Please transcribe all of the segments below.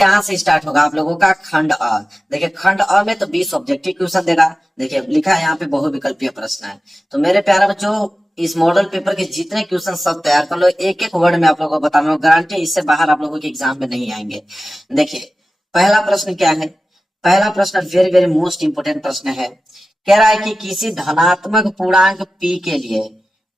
यहाँ से स्टार्ट होगा आप लोगों का खंड अ। देखिए खंड अ में तो 20 ऑब्जेक्टिव क्वेश्चन देगा। देखिए लिखा है यहाँ पे बहुविकल्पीय प्रश्न है। तो मेरे प्यारे बच्चों, इस मॉडल पेपर के जितने क्वेश्चन सब तैयार कर लो, एक एक वर्ड में आप लोगों को बता रहा हूँ, गारंटी इससे बाहर आप लोगों के एग्जाम में नहीं आएंगे। देखिए पहला प्रश्न क्या है। पहला प्रश्न वेरी वेरी मोस्ट इंपोर्टेंट प्रश्न है। कह रहा है कि किसी धनात्मक पूर्णांक p के लिए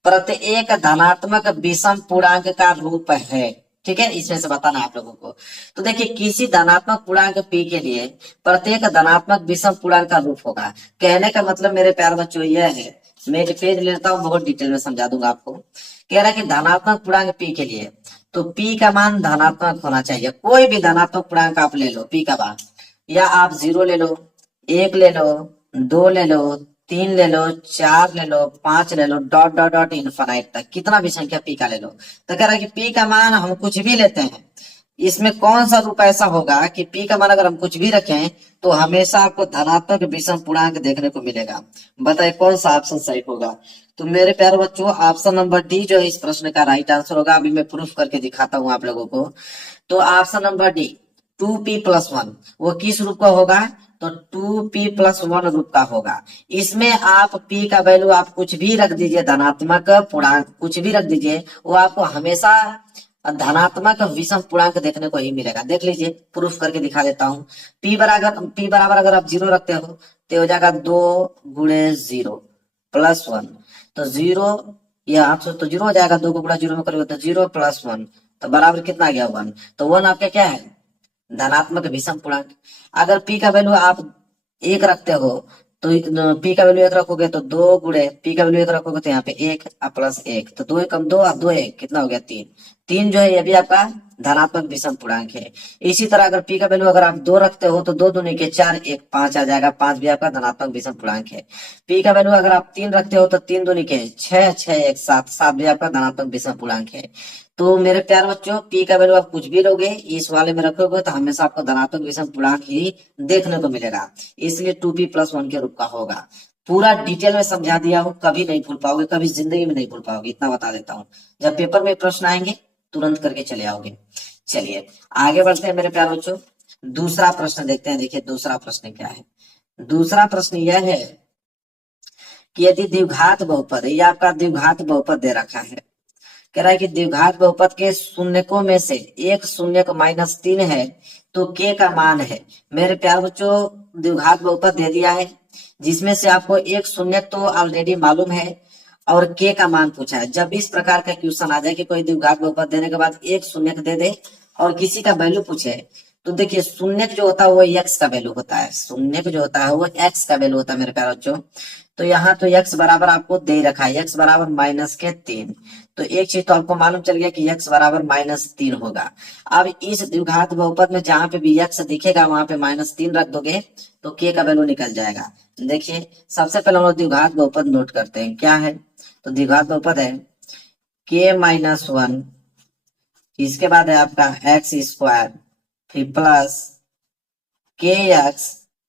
प्रत्येक धनात्मक विषम पूर्णांक का रूप है। ठीक है, इसमें से बताना है आप लोगों को। तो देखिए किसी धनात्मक पूर्णांक p के लिए प्रत्येक धनात्मक विषम पूर्णांक का रूप होगा। कहने का मतलब मेरे प्यारे बच्चों यह है, मैं एक पेज लेता हूँ, बहुत डिटेल में समझा दूंगा आपको। कह रहा है कि धनात्मक पूर्णांक p के लिए तो p का मान धनात्मक होना चाहिए। कोई भी धनात्मक पूर्णांक आप ले लो p का मान, या आप 0 ले लो, 1 ले लो, 2 ले लो, 3 ले लो, 4 ले लो, 5 ले लो, डॉट डॉट डॉट इनफाइनाइट तक कितना भी संख्या p का ले लो। तो कह रहा है कि p का मान हम कुछ भी लेते हैं, इसमें कौन सा रूप ऐसा होगा कि p का मान अगर हम कुछ भी रखें तो हमेशा आपको धनात्मक विषम पूर्णांक देखने को मिलेगा। बताइए कौन सा ऑप्शन सही होगा। तो मेरे प्यारे बच्चों, ऑप्शन नंबर डी जो है इस प्रश्न का राइट आंसर होगा। अभी मैं प्रूफ करके दिखाता हूँ आप लोगों को। तो ऑप्शन नंबर डी 2p+1 वो किस रूप का होगा, तो 2p+1 रूप का होगा। इसमें आप p का वैल्यू आप कुछ भी रख दीजिए, धनात्मक पूर्णांक कुछ भी रख दीजिए, वो आपको हमेशा धनात्मक विषम पूर्णांक देखने को ही मिलेगा। देख लीजिए, प्रूफ करके दिखा देता हूँ। p बराबर अगर आप 0 रखते हो तो हो जाएगा 2 × 0 + 1। तो 0 या आप तो 0 हो जाएगा, 2 को गुणा 0 में करोगे तो 0 + 1 तो बराबर कितना आ गया 1। तो 1 आपका क्या है, धनात्मक विषम पूर्णांक। अगर p का वैल्यू आप 1 रखते हो तो p का वैल्यू 1 रखोगे तो 2 × p का वैल्यू 1 रखोगे तो यहाँ पे 1 +1 तो 2 × 2 और 2 1 कितना हो गया 3। 3 जो है ये भी आपका धनात्मक विषम पूर्णांक है। इसी तरह अगर p का वैल्यू अगर आप 2 रखते हो तो 2 दूनी के 4 1 5 आ जाएगा, 5 भी आपका धनात्मक विषम पूर्णांक है। p का वैल्यू अगर आप 3 रखते हो तो 3 दूनी के 6 6 1 7 7 भी आपका धनात्मक विषम पूर्णांक है। तो मेरे प्यारे बच्चों, p का वैल्यू आप कुछ भी लोगे इस वाले में रखोगे तो हमेशा आपको धनात्मक विषम पूर्णांक ही देखने को मिलेगा, इसलिए 2p+1 के रूप का होगा। पूरा डिटेल में समझा दिया हूँ, कभी नहीं भूल पाओगे, कभी जिंदगी में नहीं भूल पाओगे, इतना बता देता हूँ। जब पेपर में प्रश्न आएंगे तुरंत करके चले आओगे। चलिए आगे बढ़ते हैं मेरे प्यारे बच्चों, दूसरा प्रश्न देखते हैं। देखिए दूसरा प्रश्न क्या है। दूसरा प्रश्न यह है कि यदि द्विघात बहुपद, ये आपका द्विघात बहुपद दे रखा है। कह रहा है कि द्विघात बहुपद के शून्यकों में से एक शून्यक -3 है तो k का मान है। मेरे प्यारे बच्चों, द्विघात बहुपद दे दिया है जिसमें से आपको एक शून्यक तो ऑलरेडी मालूम है और k का मान पूछा है। जब इस प्रकार का क्वेश्चन आ जाए कि कोई द्विघात बहुपद देने के बाद एक शून्यक दे दे और किसी का वैल्यू पूछे, तो देखिए शून्यक जो होता है वो x का वैल्यू होता है। शून्यक जो होता है वो x का वैल्यू होता है मेरे प्यारे बच्चों। तो यहाँ तो x बराबर आपको दे रखा है, x बराबर -3। तो एक चीज तो आपको मालूम चल गया कि x बराबर -3 होगा। अब इस द्विघात बहुपद में जहां पे भी x दिखेगा वहां पे -3 रख दोगे तो k का वैल्यू निकल जाएगा। देखिए सबसे पहले हम लोग द्विघात बहुपद नोट करते हैं क्या है। तो द्विघात बहुपद है k-1, इसके बाद है आपका x², फिर प्लस kx,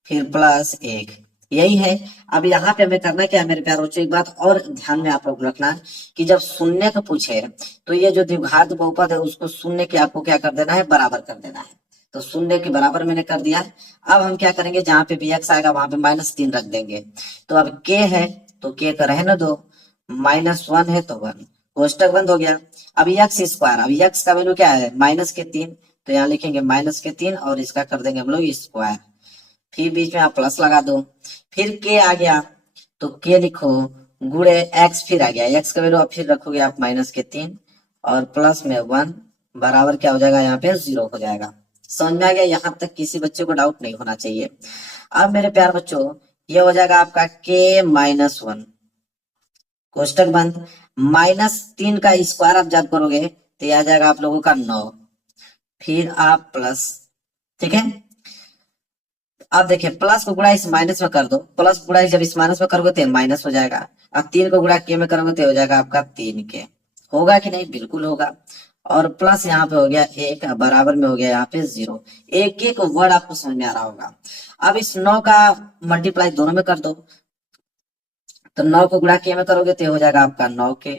फिर +1, यही है। अब यहाँ पे हमें करना क्या है मेरे प्यारे बच्चों, एक बात और ध्यान में आप लोग रखना कि जब शून्य का पूछे तो ये जो द्विघात बहुपद है उसको शून्य के आपको क्या कर देना है, बराबर कर देना है। तो शून्य के बराबर मैंने कर दिया। अब हम क्या करेंगे, जहां पे भी x आएगा वहां पे -3 रख देंगे। तो अब k है तो k का रहने दो, -1 है तो 1, कोष्टक बंद हो गया। अब x², अब x का वैल्यू क्या है -3, तो यहाँ लिखेंगे -3 और इसका कर देंगे हम लोग स्क्वायर। फिर बीच में आप प्लस लगा दो, फिर के आ गया तो के लिखो, गुणे एक्स फिर आ गया, एक्स का वैल्यू आप फिर रखोगे आप -3 और प्लस में 1 बराबर क्या हो जाएगा, यहाँ पे 0 हो जाएगा। समझ में आ गया, यहाँ तक किसी बच्चे को डाउट नहीं होना चाहिए। अब मेरे प्यार बच्चों ये हो जाएगा आपका k-1, कोष्टक बंद, -3 का स्क्वायर आप जब करोगे तो यह आ जाएगा आप लोगों का 9, फिर आप प्लस, ठीक है। अब देखिए प्लस को गुणा इस माइनस में कर दो, प्लस गुणा जब इस माइनस में करोगे तो माइनस हो जाएगा। अब 3 को गुणा के में करोगे तो हो जाएगा आपका 3k, होगा कि नहीं, बिल्कुल होगा। और प्लस यहाँ पे हो गया 1, बराबर में हो गया यहाँ पे 0। एक एक वर्ड आपको समझ में आ रहा होगा। अब इस 9 का मल्टीप्लाई दोनों में कर दो, तो 9 को गुणा के में करोगे तो हो जाएगा आपका 9k,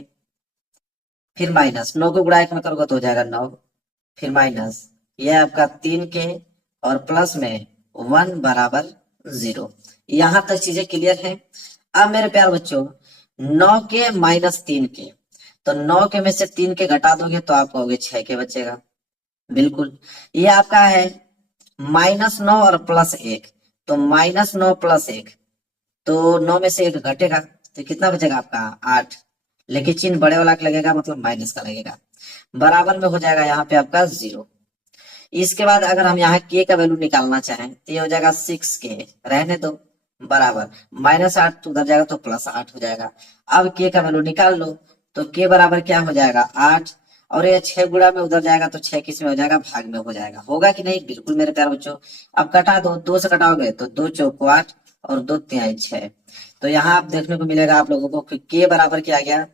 फिर माइनस 9 को गुणा 1 में करोगे तो हो जाएगा 9, फिर माइनस, ये आपका 3 के और प्लस में 1 बराबर 0। यहां तक चीजें क्लियर है। अब मेरे प्यार बच्चों 9 के माइनस 3 के, तो 9 के में से 3 के घटा दोगे तो आप कहोगे 6 के बचेगा। बिल्कुल। ये आपका है -9 और +1, तो -9 +1, तो 9 में से 1 घटेगा तो कितना बचेगा आपका 8। लेकिन चिन्ह बड़े वाला का लगेगा, मतलब माइनस का लगेगा। बराबर में हो जाएगा यहाँ पे आपका 0। इसके बाद अगर हम यहाँ के का वैल्यू निकालना चाहें तो ये हो जाएगा 6 के, रहने दो, बराबर -8 तो उधर जाएगा तो +8 हो जाएगा। अब के का वैल्यू निकाल लो, तो के बराबर क्या हो जाएगा 8, और ये 6 गुणा में उधर जाएगा तो 6 किस में हो जाएगा, भाग में हो जाएगा। होगा कि नहीं? बिल्कुल मेरे प्यारे बच्चों। अब कटा दो, 2 से कटाओगे तो 2 चौको 8 और 2 तिहाई 6। तो यहाँ आप देखने को मिलेगा आप लोगों को कि के बराबर क्या आ गया,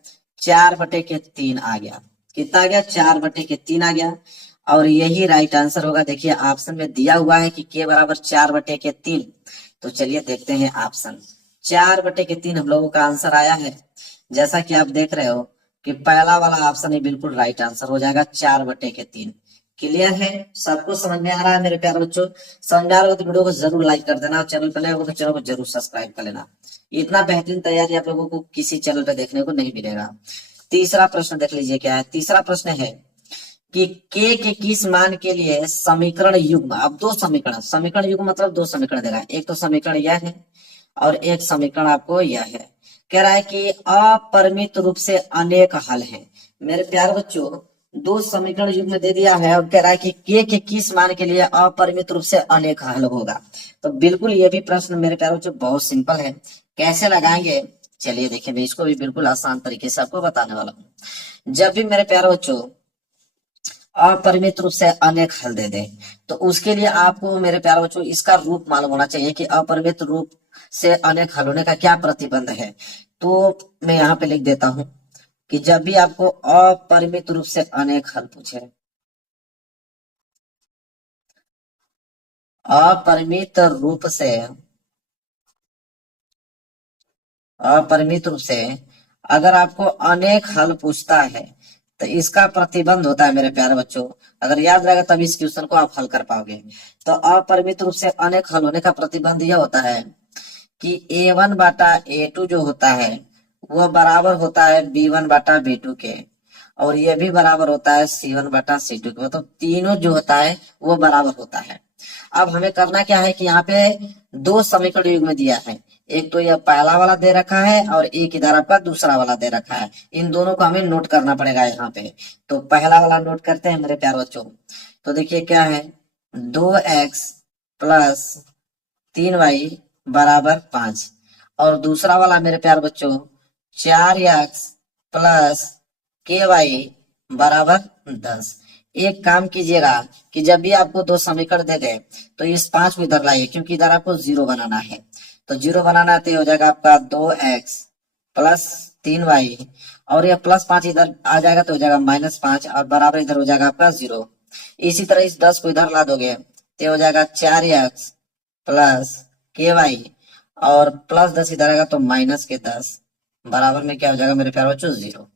4/3 आ गया। कितना आ गया, 4/3 आ गया। और यही राइट आंसर होगा। देखिए ऑप्शन में दिया हुआ है कि के बराबर 4/3। तो चलिए देखते हैं ऑप्शन। 4/3 हम लोगों का आंसर आया है। जैसा कि आप देख रहे हो कि पहला वाला ऑप्शन ही बिल्कुल राइट आंसर हो जाएगा, 4/3। क्लियर है? सबको समझ में आ रहा है मेरे प्यारे बच्चों? समझ में आ रहा हो तो वीडियो को जरूर लाइक कर देना, और चैनल पर नए हो तो चैनल को जरूर सब्सक्राइब कर लेना। इतना बेहतरीन तैयारी आप लोगों को किसी चैनल पर देखने को नहीं मिलेगा। तीसरा प्रश्न देख लीजिए क्या है। तीसरा प्रश्न है कि के किस मान के लिए समीकरण युग्म, अब दो समीकरण, समीकरण युग्म मतलब दो समीकरण दे रहा है। एक तो समीकरण यह है और एक समीकरण आपको यह है। कह रहा है कि अपरिमित रूप से अनेक हल हैं। मेरे प्यारे बच्चों दो समीकरण युग्म दे दिया है और कह रहा है कि के किस मान के लिए अपरिमित रूप से अनेक हल होगा। तो बिल्कुल ये भी प्रश्न मेरे प्यारे बच्चों बहुत सिंपल है। कैसे लगाएंगे चलिए देखिए, मैं इसको भी बिल्कुल आसान तरीके से आपको बताने वाला हूँ। जब भी मेरे प्यारे बच्चों अपरिमित रूप से अनेक हल दे दे तो उसके लिए आपको मेरे प्यारे बच्चों इसका रूप मालूम होना चाहिए कि अपरिमित रूप से अनेक हल होने का क्या प्रतिबंध है। तो मैं यहाँ पे लिख देता हूं कि जब भी आपको अपरिमित रूप से अनेक हल पूछे, अपरिमित रूप से, अपरिमित रूप से अगर आपको अनेक हल पूछता है तो इसका प्रतिबंध होता है मेरे प्यारे बच्चों। अगर याद रहेगा तभी इस क्वेश्चन को आप हल कर पाओगे। तो अपरिमित रूप से अनेक हल होने का प्रतिबंध यह होता है कि A1/A2 जो होता है वह बराबर होता है B1/B2 के, और यह भी बराबर होता है C1/C2 के। मतलब तीनों जो होता है वो बराबर होता है। अब हमें करना क्या है कि यहाँ पे दो समीकरण युग्म दिया है। एक तो यह पहला वाला दे रखा है और एक इधर आपका दूसरा वाला दे रखा है। इन दोनों को हमें नोट करना पड़ेगा यहाँ पे। तो पहला वाला नोट करते हैं मेरे प्यारे बच्चों। तो देखिए क्या है, 2x प्लस 3y बराबर 5, और दूसरा वाला मेरे प्यारे बच्चों 4x प्लस KY बराबर 10। एक काम कीजिएगा कि जब भी आपको दो समीकरण दे दे तो इस 5 को इधर लाइए, क्योंकि इधर आपको 0 बनाना है। तो 0 बनाना है तो ये हो जाएगा आपका 2x प्लस 3y, और ये +5 इधर आ जाएगा तो हो जाएगा -5, और बराबर इधर हो जाएगा आपका 0। इसी तरह इस 10 को इधर ला दोगे तो हो जाएगा 4x प्लस KY, और +10 इधर आएगा तो -10, बराबर में क्या हो जाएगा मेरे प्यारे बच्चों 0।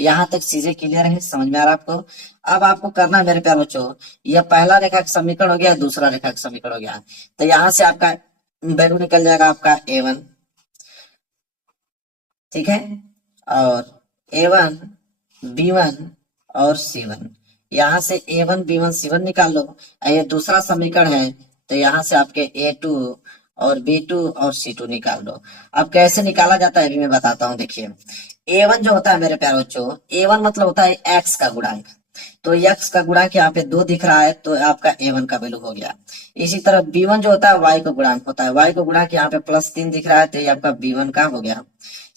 यहाँ तक चीजें क्लियर है, समझ में आ रहा है आपको? अब आपको करना है मेरे प्यारे बच्चों, यह पहला रेखा का समीकरण हो गया, दूसरा रेखा का समीकरण हो गया। तो यहाँ से आपका वैल्यू निकल जाएगा आपका A1, ठीक है, और A1 B1 और C1। यहाँ से A1 B1 C1 निकाल लो। ये दूसरा समीकरण है तो यहाँ से आपके A2 और B2 और C2 निकाल लो। अब कैसे निकाला जाता है अभी मैं बताता हूँ। देखिए A1 जो होता है मेरे प्यारे बच्चों, A1 मतलब होता है x का गुणांक। तो x का गुणांक यहाँ पे 2 दिख रहा है तो आपका A1 का वैल्यू हो गया। इसी तरह B1 जो होता है y का गुणांक होता है, y का गुणांक यहाँ पे +3 दिख रहा है तो ये आपका B1 का हो गया।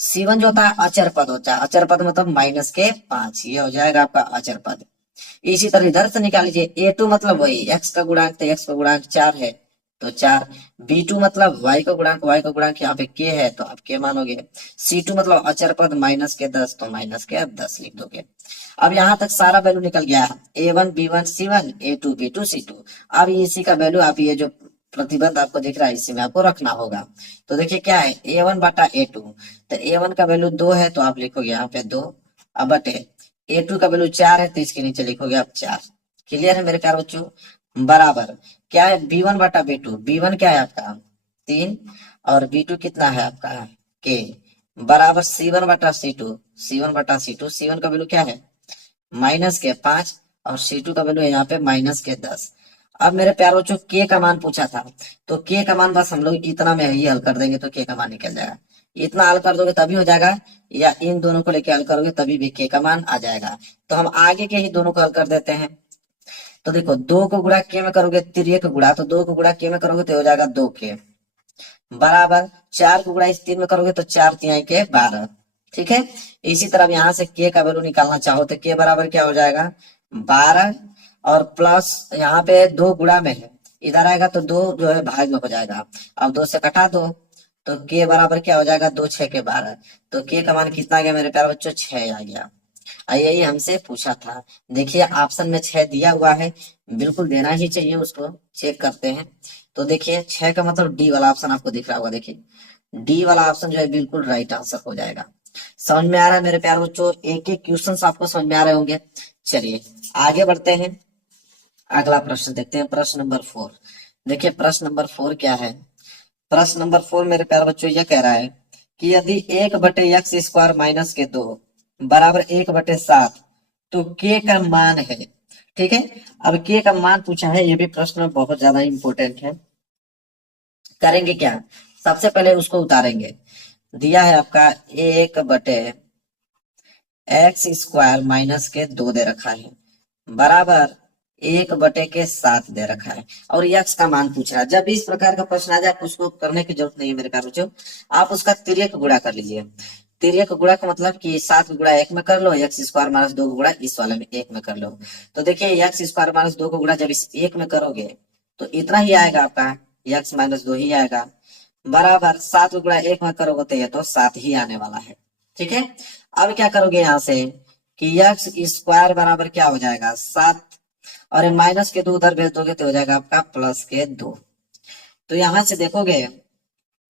C1 जो होता है अचर पद होता है, अचर पद मतलब -5, ये हो जाएगा आपका अचर पद। इसी तरह इधर से निकाल लीजिए। A2 मतलब वही x का गुणांक, तो x का गुणांक 4 है तो 4। B2 मतलब y का गुणांक, y का गुणांक यहाँ पे k है तो आप k मानोगे। C2 मतलब अचर पद -10 तो -10 लिख दोगे। अब यहाँ तक सारा वैल्यू निकल गया है, A1 B1 C1, A2 B2 C2। अब इसी का वैल्यू आप ये जो प्रतिबंध आपको दिख रहा है इसी में आपको रखना होगा। तो देखिए क्या है, A1/A2, तो A1 का वैल्यू 2 है तो आप लिखोगे यहाँ पे 2, अब बटे A2 का वैल्यू 4 है तो इसके नीचे लिखोगे आप 4। क्लियर है मेरे प्यारे बच्चों। बराबर क्या है, B1 बटा B2, B1 क्या है आपका 3, और B2 कितना है आपका K, बराबर C1 बटा C2, C1 बटा C2, C1 का वैल्यू क्या है माइनस के 5, और C2 का वैल्यू है यहाँ पे माइनस के 10। अब मेरे प्यारे बच्चों K का मान पूछा था, तो K का मान बस हम लोग इतना में ही हल कर देंगे तो K का मान निकल जाएगा। इतना हल कर दोगे तभी हो जाएगा, या इन दोनों को लेके हल करोगे तभी भी K का मान आ जाएगा। तो हम आगे के ही दोनों को हल कर देते हैं। तो देखो 2 को गुणा K में करोगे तिर्यक गुणा, तो 2 को गुणा K में करोगे तो हो जाएगा 2K, बराबर 4 को गुणा इस 3 में करोगे तो 4 तिहाई के 12। ठीक है, इसी तरह यहाँ से K का वैल्यू निकालना चाहो तो K बराबर क्या हो जाएगा 12, और प्लस यहाँ पे 2 गुणा में है, इधर आएगा तो 2 जो है भाग में हो जाएगा, अब 2 से कटा दो तो K बराबर क्या हो जाएगा 2 6 के 12, तो K का मान कितना आ गया मेरे प्यारे बच्चों 6 आ गया। यही हमसे पूछा था। देखिए ऑप्शन में 6 दिया हुआ है, बिल्कुल देना ही चाहिए उसको। चेक करते हैं तो देखिए 6 का मतलब डी वाला ऑप्शन आपको दिख रहा होगा, देखिए डी वाला ऑप्शन जो है बिल्कुल राइट आंसर हो जाएगा। समझ में आ रहा है मेरे प्यारे बच्चों, एक एक क्वेश्चन आपको समझ में आ रहे होंगे। चलिए आगे बढ़ते हैं, अगला प्रश्न देखते हैं, प्रश्न नंबर 4। देखिए प्रश्न नंबर 4 क्या है, प्रश्न नंबर 4 मेरे प्यारे बच्चों यह कह रहा है कि यदि 1/x² माइनस के 2 बराबर 1/7 तो K का मान है। ठीक है, अब K का मान पूछा है, ये भी प्रश्न बहुत ज्यादा इंपॉर्टेंट है। करेंगे क्या, सबसे पहले उसको उतारेंगे। दिया है आपका 1/x² माइनस के 2 दे रखा है, बराबर 1/7 दे रखा है, और यक्स का मान पूछ रहा है। जब इस प्रकार का प्रश्न आ जाए आपको उसको करने की जरूरत नहीं है मेरे प्यारे बच्चों, आप उसका तिर्यक गुणा कर लीजिए। तिर्यक गुणा का मतलब कि 7 को गुणा 1 में कर लो, x² माइनस 2 को गुणा इस वाले में 1 में कर लो। तो देखिए x² माइनस 2 को गुणा जब इस 1 में करोगे तो इतना ही आएगा आपका, x माइनस 2 ही आएगा, बराबर 7 को गुणा 1 में करोगे तो ये तो 7 ही आने वाला है। ठीक है, अब क्या करोगे यहाँ से कि x² बराबर क्या हो जाएगा 7, और माइनस के 2 उधर भेज दोगे तो हो जाएगा आपका प्लस के 2। तो यहां से देखोगे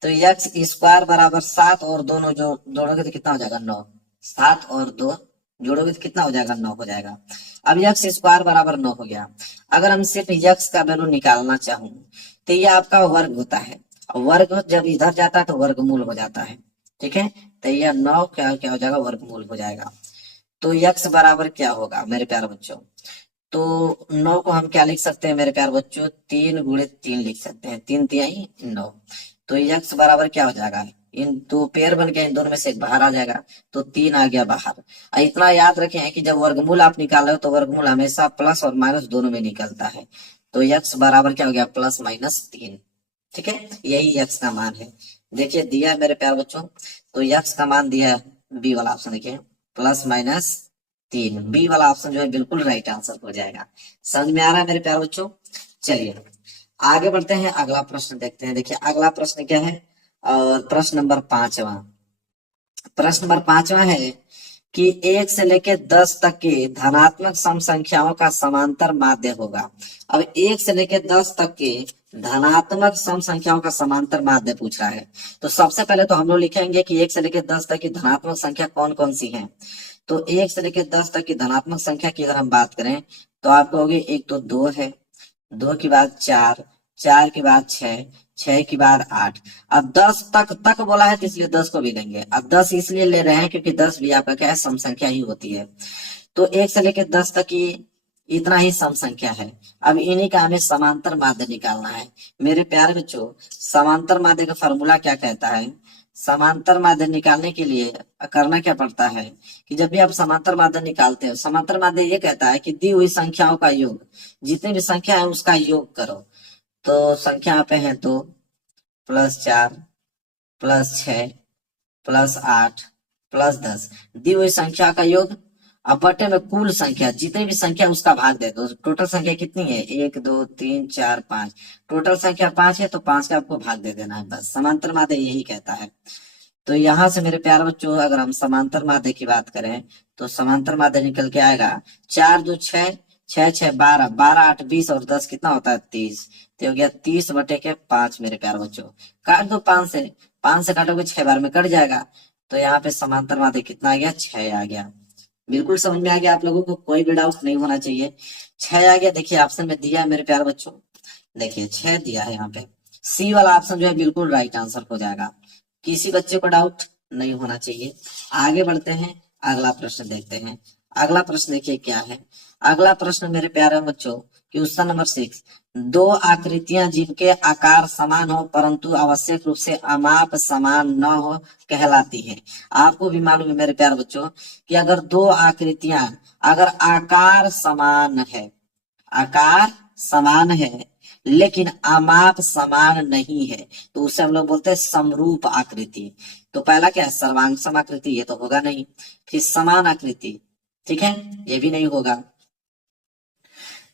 तो x² बराबर 7 और दोनों जो जोड़ोगे तो कितना हो जाएगा 9, 7 और 2 जोड़ोगे तो कितना हो जाएगा 9 हो जाएगा। अब x² बराबर 9 हो गया। अगर हम सिर्फ x का वैल्यू निकालना चाहूं तो ये आपका वर्ग होता है, वर्ग जब इधर जाता है तो वर्गमूल हो जाता है। ठीक है, तो यह 9 क्या क्या हो जाएगा वर्गमूल हो जाएगा। तो x बराबर क्या होगा मेरे प्यारे बच्चों, तो 9 को हम क्या लिख सकते हैं मेरे प्यारे बच्चों 3 गुणे 3 लिख सकते हैं, 3 तिहाई 9। तो x बराबर क्या हो जाएगा, इन दो पेयर बन गया, इन दोनों में से एक बाहर आ जाएगा तो 3 आ गया बाहर। और इतना याद रखें कि जब वर्गमूल आप निकाल रहे हो तो वर्गमूल हमेशा प्लस और माइनस दोनों में निकलता है। तो x बराबर क्या हो गया प्लस माइनस 3। ठीक है, यही x का मान है। देखिए दिया है मेरे प्यारे बच्चों, तो x का मान दिया है बी वाला ऑप्शन, देखिए प्लस माइनस 3, बी वाला ऑप्शन जो है बिल्कुल राइट आंसर हो जाएगा। समझ में आ रहा है मेरे प्यारे बच्चों। चलिए आगे बढ़ते हैं, अगला प्रश्न देखते हैं। देखिए अगला प्रश्न क्या है, और प्रश्न नंबर 5वां, प्रश्न नंबर 5वां है कि 1 से लेकर 10 तक के धनात्मक सम संख्याओं का समांतर माध्य होगा। अब 1 से लेकर 10 तक के धनात्मक सम संख्याओं का समांतर माध्य पूछ रहा है। तो सबसे पहले तो हम लोग लिखेंगे कि 1 से लेकर 10 तक की धनात्मक संख्या कौन कौन सी है। तो 1 से लेकर 10 तक की धनात्मक संख्या की अगर हम बात करें तो आप कहोगे एक तो 2 है, 2 के बाद 4, 4 के बाद 6, 6 के बाद 8। अब 10 तक बोला है तो इसलिए 10 को भी लेंगे। अब 10 इसलिए ले रहे हैं क्योंकि 10 भी आपका क्या है सम संख्या ही होती है। तो 1 से लेकर 10 तक की इतना ही सम संख्या है। अब इन्हीं का हमें समांतर माध्य निकालना है। मेरे प्यारे बच्चों समांतर माध्य का फॉर्मूला क्या कहता है, समांतर माध्य निकालने के लिए करना क्या पड़ता है कि जब भी आप समांतर माध्य निकालते हो, समांतर माध्य ये कहता है कि दी हुई संख्याओं का योग, जितनी भी संख्या है उसका योग करो। तो संख्या पे है 2 प्लस 4 प्लस 6 प्लस 8 प्लस 10, दी हुई संख्या का योग, अब बटे में कुल संख्या जितनी भी संख्या उसका भाग दे दो। टोटल संख्या कितनी है 1 2 3 4 5, टोटल संख्या 5 है तो 5 का आपको भाग दे देना है बस। समांतर माध्य यही कहता है। तो यहां से मेरे प्यारे बच्चों अगर हम समांतर माध्य की बात करें तो समांतर माध्य निकल के आएगा 4 2 6, 6 6 12, 12 8 20 और 10 कितना होता है 30। तो हो गया 30 बटे के 5 मेरे प्यारे बच्चों। काट दो 5 से, 5 से काटोगे 6 बार में कट जाएगा। तो यहाँ पे समांतर माध्य कितना आ गया 6 आ गया। बिल्कुल समझ में आ गया आप लोगों को, कोई भी डाउट नहीं होना चाहिए। 6 आ गया, देखिए ऑप्शन में दिया है मेरे प्यारे बच्चों, देखिए 6 दिया है यहाँ पे, सी वाला ऑप्शन जो है बिल्कुल राइट आंसर हो जाएगा। किसी बच्चे को डाउट नहीं होना चाहिए। आगे बढ़ते हैं, अगला प्रश्न देखते हैं। अगला प्रश्न देखिए क्या है। अगला प्रश्न मेरे प्यारे बच्चों, क्वेश्चन नंबर 6, दो आकृतियां जिनके आकार समान हो परंतु आवश्यक रूप से अमाप समान न हो कहलाती है। आपको भी मालूम है मेरे प्यारे बच्चों कि अगर दो आकृतियां, अगर आकार समान है, आकार समान है लेकिन अमाप समान नहीं है, तो उसे हम लोग बोलते हैं समरूप आकृति। तो पहला क्या है, सर्वांग समाकृति, ये तो होगा नहीं। फिर समान आकृति, ठीक है, ये भी नहीं होगा।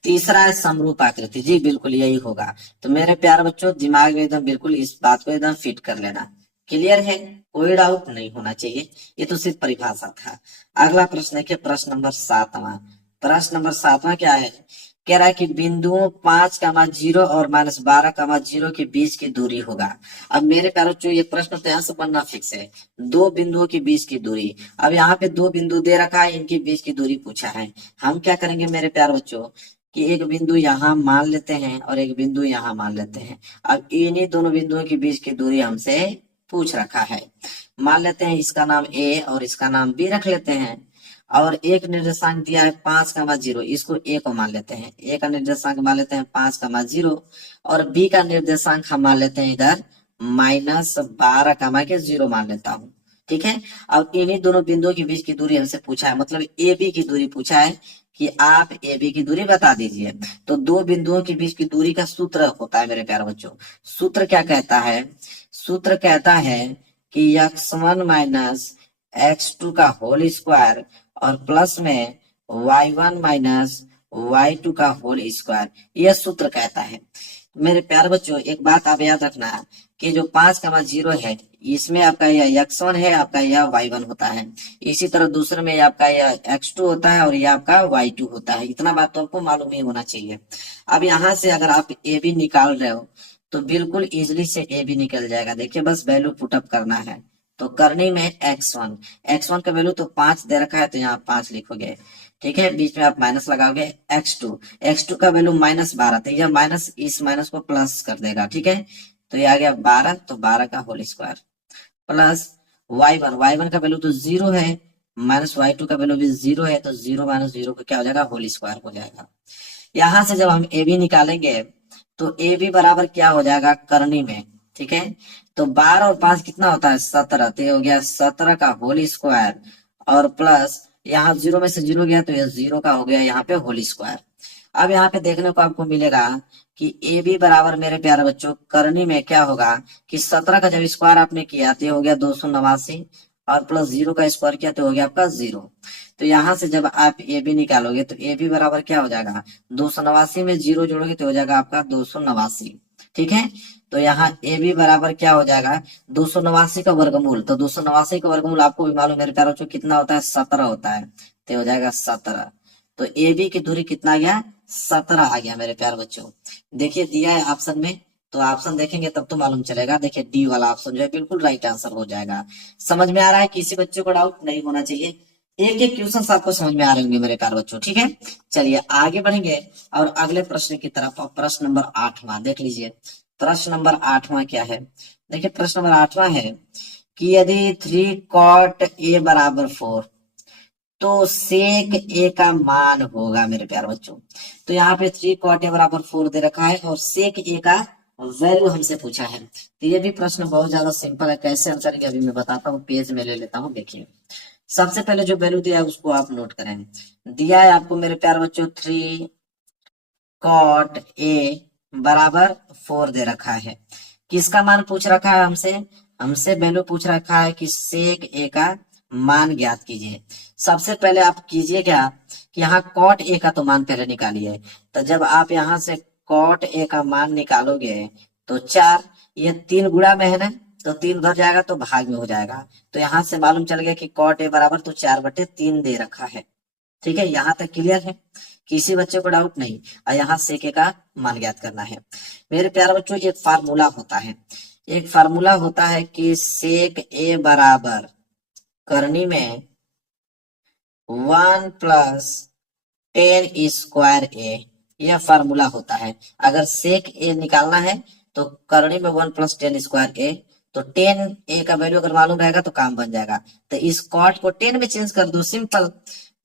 तीसरा है समरूप आकृति, जी बिल्कुल यही होगा। तो मेरे प्यारे बच्चों दिमाग में एकदम बिल्कुल इस बात को एकदम फिट कर लेना। क्लियर है, कोई डाउट नहीं होना चाहिए, ये तो सिर्फ परिभाषा था। अगला प्रश्न देखिए, प्रश्न नंबर 7वां। प्रश्न नंबर 7वां क्या है, कह रहा है कि बिंदुओं 5,0 और -12,0 के बीच की दूरी होगा। अब मेरे प्यारे बच्चों ये प्रश्न तो यहाँ से बनना फिक्स है, दो बिंदुओं के बीच की दूरी। अब यहाँ पे दो बिंदु दे रखा है, इनके बीच की दूरी पूछा है। हम क्या करेंगे मेरे प्यारे बच्चों कि एक बिंदु यहाँ मान लेते हैं और एक बिंदु यहाँ मान लेते हैं। अब इन्हीं दोनों बिंदुओं के बीच की दूरी हमसे पूछ रखा है। मान लेते हैं इसका नाम ए और इसका नाम बी रख लेते हैं। और एक निर्देशांक दिया है 5,0, इसको ए को मान लेते हैं। ए का निर्देशांक मान लेते हैं 5,0 और बी का निर्देशांक हम मान लेते हैं इधर -12,0 मान लेता हूँ। ठीक है, अब इन्हीं दोनों बिंदुओं के बीच की दूरी हमसे पूछा है, मतलब ए बी की दूरी पूछा है कि आप ए बी की दूरी बता दीजिए। तो दो बिंदुओं के बीच की दूरी का सूत्र होता है मेरे प्यारे बच्चों। सूत्र क्या कहता है, सूत्र कहता है कि x1 माइनस x2 का होल स्क्वायर और प्लस में y1 माइनस y2 का होल स्क्वायर, यह सूत्र कहता है। मेरे प्यारे बच्चों एक बात आप याद रखना कि जो 5,0 है इसमें आपका यह x1 है, आपका यह y1 होता है। इसी तरह दूसरे में आपका यह x2 होता है और यह आपका y2 होता है। इतना बात तो आपको मालूम ही होना चाहिए। अब यहाँ से अगर आप ए बी निकाल रहे हो तो बिल्कुल इजिली से ए बी निकल जाएगा। देखिए बस वैल्यू पुटअप करना है। तो करने में x1 का वैल्यू तो 5 दे रखा है, तो यहाँ 5 लिखोगे। ठीक है, बीच में आप माइनस लगाओगे। x2 का वैल्यू -12, तो यह माइनस इस माइनस को प्लस कर देगा। ठीक है, तो ये आ गया 12, तो 12 का होल स्क्वायर प्लस y1 का वैल्यू तो 0 है, माइनस y2 का वैल्यू भी 0 है, तो 0 माइनस 0 का क्या हो जाएगा, होल स्क्वायर हो जाएगा। यहां से जब हम ए बी निकालेंगे तो ए बी बराबर क्या हो जाएगा करनी में। ठीक है, तो 12 और 5 कितना होता है, 17, तो ये हो गया 17 का होल स्क्वायर और प्लस यहाँ 0 में से 0 गया तो ये 0 का हो गया यहाँ पे होल स्क्वायर। अब यहाँ पे देखने को आपको मिलेगा कि ए बी बराबर मेरे प्यारे बच्चों करनी में क्या होगा कि 17 का जब स्क्वायर आपने किया तो हो गया 289 और प्लस 0 का स्क्वायर किया तो हो गया आपका 0। तो यहाँ से जब आप ए बी निकालोगे तो ए बी बराबर क्या हो जाएगा, 289 में 0 जोड़ोगे तो हो जाएगा आपका 289। ठीक है, तो यहाँ ए बी बराबर क्या हो जाएगा, 289 का वर्गमूल। तो 289 का वर्गमूल आपको भी मालूम मेरे प्यारे बच्चों कितना होता है, 17 होता है, तो हो जाएगा 17। तो ए बी की दूरी कितना आ गया, 17 आ गया मेरे प्यारे बच्चों। देखिए दिया है ऑप्शन में, तो ऑप्शन देखेंगे तब तो मालूम चलेगा। देखिए डी वाला ऑप्शन जो है बिल्कुल राइट आंसर हो जाएगा। समझ में आ रहा है, किसी बच्चे को डाउट नहीं होना चाहिए। एक एक क्वेश्चन आपको समझ में आ रहे होंगे मेरे प्यारे बच्चों। ठीक है, चलिए आगे बढ़ेंगे और अगले प्रश्न की तरफ। प्रश्न नंबर 8वां देख लीजिए। प्रश्न नंबर 8वां क्या है, देखिए प्रश्न नंबर 8वां है कि यदि 3 cot a बराबर 4 तो सेक ए का मान होगा मेरे प्यारे बच्चों। तो यहाँ पे 3 cot a बराबर 4 दे रखा है और सेक ए का वैल्यू हमसे पूछा है। तो ये भी प्रश्न बहुत ज्यादा सिंपल है, कैसे आंसर करेंगे अभी मैं बताता हूँ। पेज में ले लेता हूँ, देखिए सबसे पहले जो वैल्यू दिया है उसको आप नोट करें। दिया है आपको मेरे प्यारे बच्चों 3 cot a बराबर 4 दे रखा है। किसका मान पूछ रखा है हमसे, हमसे वैल्यू पूछ रखा है कि सेक ए का मान ज्ञात कीजिए। सबसे पहले आप कीजिए क्या कि यहाँ cot a का तो मान पहले निकालिए। तो जब आप यहाँ से cot a का मान निकालोगे तो 4, ये 3 गुणा में है ना, तो 3 उधर जाएगा तो भाग में हो जाएगा। तो यहाँ से मालूम चल गया कि cot a बराबर तो 4/3 दे रखा है। ठीक है, यहाँ तक क्लियर है, किसी बच्चे को डाउट नहीं। और यहाँ सेक ए का मान ज्ञात करना है। मेरे प्यारे बच्चों एक फार्मूला होता है, एक फार्मूला होता है कि सेक ए बराबर करनी में 1 प्लस 10 स्क्वायर ए, यह फार्मूला होता है। अगर सेक ए निकालना है तो करनी में 1 प्लस 10 स्क्वायर ए, तो 10 ए का वैल्यू अगर मालूम रहेगा तो काम बन जाएगा। तो इस कॉट को 10 में चेंज कर दो, सिंपल।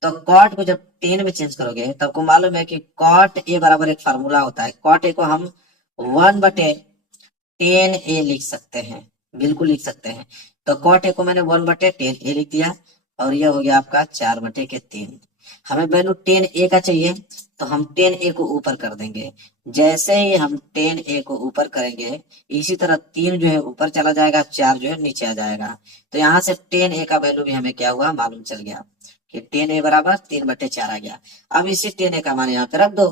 तो कॉट को जब 10 में चेंज करोगे तब को मालूम है कि कॉट ए बराबर एक फार्मूला होता है। कॉट ए को हम 1/10 ए लिख सकते हैं, बिल्कुल लिख सकते हैं। तो कॉट ए को मैंने 1/10 ए लिख दिया, और यह हो गया आपका 4/3। हमें वैल्यू 10 ए का चाहिए, तो हम 10 ए को ऊपर कर देंगे। जैसे ही हम 10 ए को ऊपर करेंगे, इसी तरह 3 जो है ऊपर चला जाएगा, 4 जो है नीचे आ जाएगा। तो यहाँ से 10 ए का वैल्यू भी हमें क्या हुआ मालूम चल गया कि 10 ए बराबर 3/4 आ गया। अब इसी 10 ए का मान यहाँ पे रख दो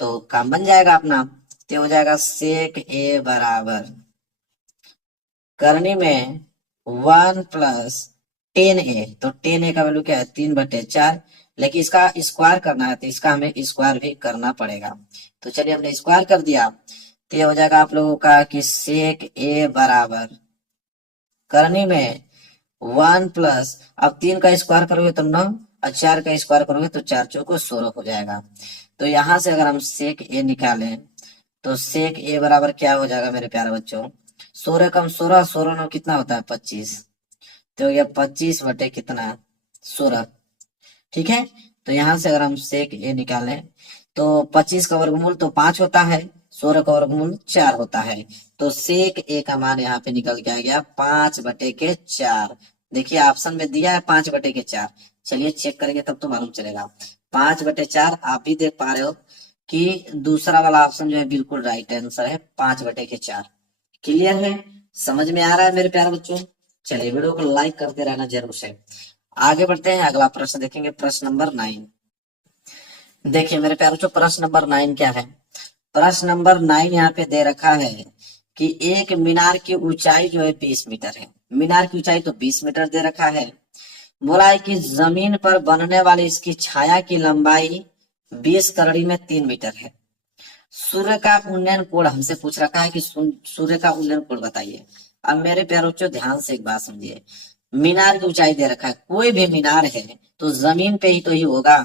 तो काम बन जाएगा अपना। तो हो जाएगा सेक ए बराबर करनी में 1 प्लस 10 ए, तो 10 ए का वैल्यू क्या है 3/4, लेकिन इसका स्क्वायर करना है तो इसका हमें स्क्वायर भी करना पड़ेगा। तो चलिए हमने स्क्वायर कर दिया, तो ये हो जाएगा आप लोगों का कि सेक ए बराबर करनी में 1 प्लस, अब 3 का स्क्वायर करोगे तो 9, और 4 का स्क्वायर करोगे तो 4 चौको 16 हो जाएगा। तो यहाँ से अगर हम सेक ए निकालें तो सेक ए बराबर क्या हो जाएगा मेरे प्यारे बच्चों, 16 कम 16, 16 9 कितना होता है 25, तो ये 25 बटे कितना 16। ठीक है, तो यहाँ से अगर हम सेक ए निकालें तो 25 का वर्गमूल तो 5 होता है, 16 का वर्गमूल 4 होता है। तो सेक ए का मान यहाँ पे निकल के आ गया 5/4। देखिए ऑप्शन में दिया है 5/4। चलिए चेक करेंगे तब तो मालूम चलेगा। 5/4 आप भी देख पा रहे हो कि दूसरा वाला ऑप्शन जो है बिल्कुल राइट आंसर है, 5/4। क्लियर है, समझ में आ रहा है मेरे प्यारे बच्चों? चलिए वीडियो को लाइक करते रहना जरूर से। आगे बढ़ते हैं, अगला प्रश्न देखेंगे, प्रश्न नंबर 9। देखिए मेरे प्यारे बच्चों, प्रश्न नंबर 9 क्या है। प्रश्न नंबर 9 यहाँ पे दे रखा है कि एक मीनार की ऊंचाई जो है 20 मीटर है। मीनार की ऊंचाई तो 20 मीटर दे रखा है। बोला है कि जमीन पर बनने वाली इसकी छाया की लंबाई 20 करोड़ में 3 मीटर है। सूर्य का उन्नयन कोण हमसे पूछ रखा है कि सूर्य का उन्नयन कोण बताइए। अब मेरे प्यारे बच्चों ध्यान से एक बात समझिए, मीनार की ऊंचाई दे रखा है, कोई भी मीनार है तो जमीन पे ही तो ही होगा।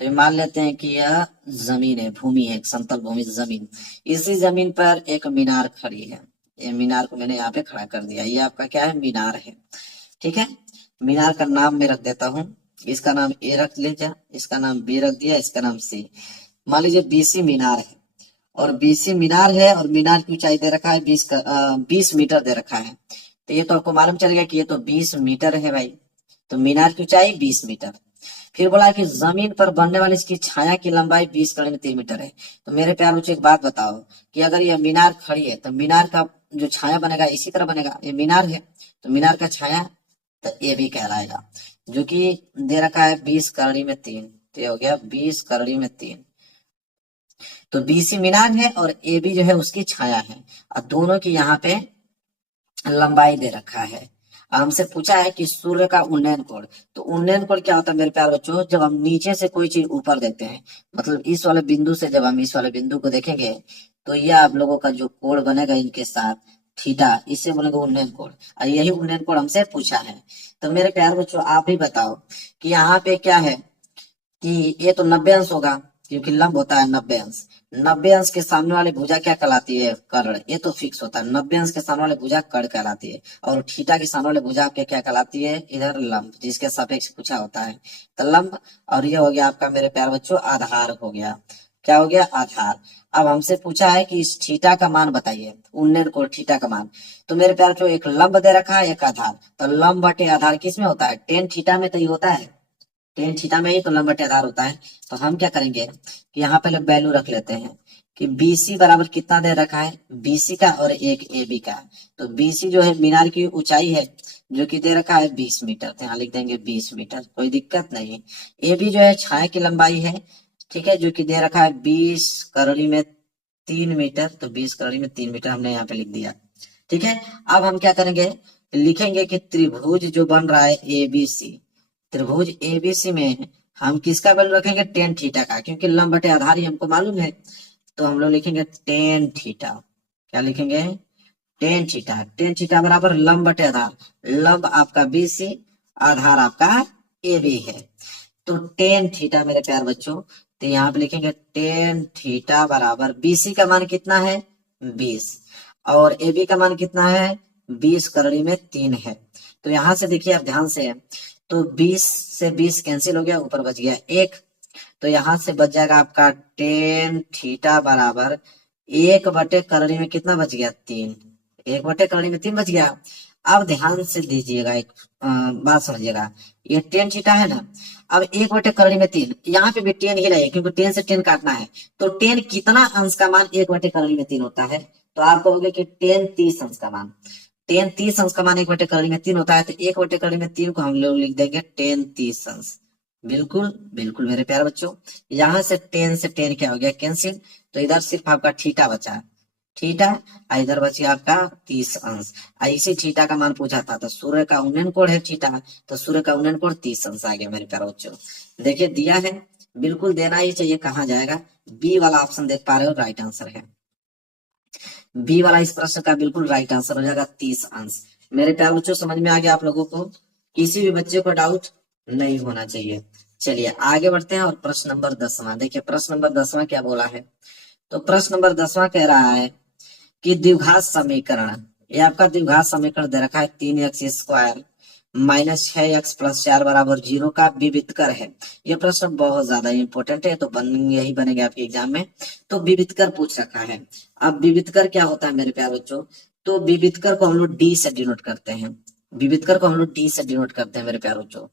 तो ये मान लेते हैं कि यह जमीन है, भूमि है, एक समतल भूमि जमीन। इसी जमीन पर एक मीनार खड़ी है। ये मीनार को मैंने यहाँ पे खड़ा कर दिया, ये आपका क्या है मीनार है। ठीक है, मीनार का नाम मैं रख देता हूँ, इसका नाम ए रख लीजिए, इसका नाम बी रख दिया, इसका नाम सी। मान लीजिए बीसी मीनार है, और बीसी मीनार है, और मीनार की ऊंचाई दे रखा है 20 मीटर दे रखा है। तो ये तो आपको मालूम चल गया कि ये तो 20 मीटर है भाई। तो मीनार की ऊंचाई 20 मीटर। फिर बोला कि जमीन पर बनने वाली इसकी छाया की लंबाई 20 करोड़ में 3 मीटर है। तो मेरे प्यार बच्चों एक बात बताओ कि अगर ये मीनार खड़ी है तो मीनार का जो छाया बनेगा इसी तरह बनेगा, ये मीनार है तो मीनार का छाया तो ये भी कहलाएगा, जो कि दे रखा है 20 करोड़ में 3। तो ये हो गया 20 करोड़ में 3। तो बीसी मीनार है और ए बी जो है उसकी छाया है, और दोनों की यहाँ पे लंबाई दे रखा है। और हमसे पूछा है कि सूर्य का उन्नयन कोण। तो उन्नयन कोण क्या होता है मेरे प्यारे बच्चों, जब हम नीचे से कोई चीज ऊपर देते हैं, मतलब इस वाले बिंदु से जब हम इस वाले बिंदु को देखेंगे तो यह आप लोगों का जो कोण बनेगा इनके साथ थीटा, इससे बोलेंगे उन्नयन कोण, और यही उन्नयन कोण हमसे पूछा है। तो मेरे प्यारे बच्चों आप भी बताओ कि यहाँ पे क्या है कि ये तो 90 अंश होगा, क्योंकि लंब होता है 90 अंश। 90 अंश के सामने वाली भुजा क्या कहलाती है, कर्ण। ये तो फिक्स होता है, 90 अंश के सामने वाली भुजा कर्ण कहलाती है, और थीटा के सामने वाली भुजा आपके क्या कहलाती है, इधर लंब, जिसके सापेक्ष पूछा होता है तो लंब। और ये हो गया आपका मेरे प्यारे बच्चों आधार हो गया। क्या हो गया, आधार। अब हमसे पूछा है कि इस थीटा का मान बताइए, उन्नयन कोण थीटा का मान। तो मेरे प्यारे बच्चों एक लंब दे रखा है, एक आधार। तो लंब बटे आधार किस में होता है, टेन थीटा में तो ये होता है, टेन थीटा में ही तो लंब बटे आधार होता है। तो हम क्या करेंगे कि यहाँ पहले वैल्यू रख लेते हैं कि बीसी बराबर कितना दे रखा है, बीसी का और एक ए बी का। तो बीसी जो है मीनार की ऊंचाई है, जो कि दे रखा है 20 मीटर, तो यहाँ लिख देंगे 20 मीटर, कोई दिक्कत नहीं। ए बी जो है छाया की लंबाई है, ठीक है, जो कि दे रखा है 20 करोड़ में 3 मीटर। तो 20 करोड़ में 3 मीटर हमने यहाँ पे लिख दिया। ठीक है, अब हम क्या करेंगे, लिखेंगे कि त्रिभुज जो बन रहा है एबीसी, त्रिभुज एबीसी में हम किसका वैल्यू रखेंगे, टेन थीटा का, क्योंकि लंब बटे आधार ही हमको मालूम है। तो हम लोग लिखेंगे टेन थीटा। क्या लिखेंगे, टेन थीटा। टेन थीटा बराबर लंब बटे आधार, लंब आपका बीसी, आधार आपका ए बी है। तो टेन थीटा मेरे प्यार बच्चों, तो यहाँ पे लिखेंगे टेन थीटा बराबर बीसी का मान कितना है 20 और ए बी का मान कितना है 20 करड़ी में 3 है। तो यहाँ से देखिए आप ध्यान से, तो 20 से 20 कैंसिल हो गया, ऊपर बच गया 1, तो यहाँ से बच जाएगा आपका टेन थीटा बराबर 1/करड़ी में कितना बच गया 3, 1/करड़ी में 3 बच गया। अब ध्यान से दीजिएगा, एक बात समझिएगा, ये टेन थीटा है ना, अब 1/करड़ी में 3, यहाँ पे भी 10 ही रहे क्योंकि 10 से 10 काटना है, तो 10 कितना अंश का मान 1/करड़ी में 3 होता है, तो आप कहोगे कि 10 30 अंश का मान, 10 30 अंश का मान 1/करड़ी में 3 होता है, तो 1/करड़ी में 3 को हम लोग लिख देंगे 10 30 अंश। बिल्कुल बिल्कुल मेरे प्यारे बच्चों, यहाँ से 10 से 10 क्या हो गया कैंसिल, तो इधर सिर्फ आपका थीटा बचा, थीटा, इधर बच गया आपका 30 अंश। इसी थीटा का मान पूछा था, तो सूर्य का उन्नयन कोण है थीटा, तो सूर्य का उन्नयन कोण 30 अंश आ गया मेरे प्यारे बच्चों। देखिए दिया है, बिल्कुल देना ही चाहिए, कहाँ जाएगा, बी वाला ऑप्शन देख पा रहे हो, राइट आंसर है बी वाला, इस प्रश्न का बिल्कुल राइट आंसर हो जाएगा 30 अंश। मेरे प्यारे बच्चों समझ में आ गया आप लोगों को, किसी भी बच्चे को डाउट नहीं होना चाहिए। चलिए आगे बढ़ते हैं और प्रश्न नंबर 10वां देखिए, प्रश्न नंबर 10वां क्या बोला है, तो प्रश्न नंबर 10वां कह रहा है कि द्विघात समीकरण, ये आपका द्विघात समीकरण दे रखा है 3x² माइनस 6x+4 बराबर 0 का विविधकर है। ये प्रश्न बहुत ज्यादा इंपॉर्टेंट है, तो यही बनेगा आपके एग्जाम में, तो विविधकर पूछ रखा है। अब विविधकर क्या होता है मेरे प्यारे बच्चों, तो विविधकर को हम लोग डी से डिनोट करते हैं, विविधकर को हम लोग डी से डिनोट करते हैं मेरे प्यारे बच्चों,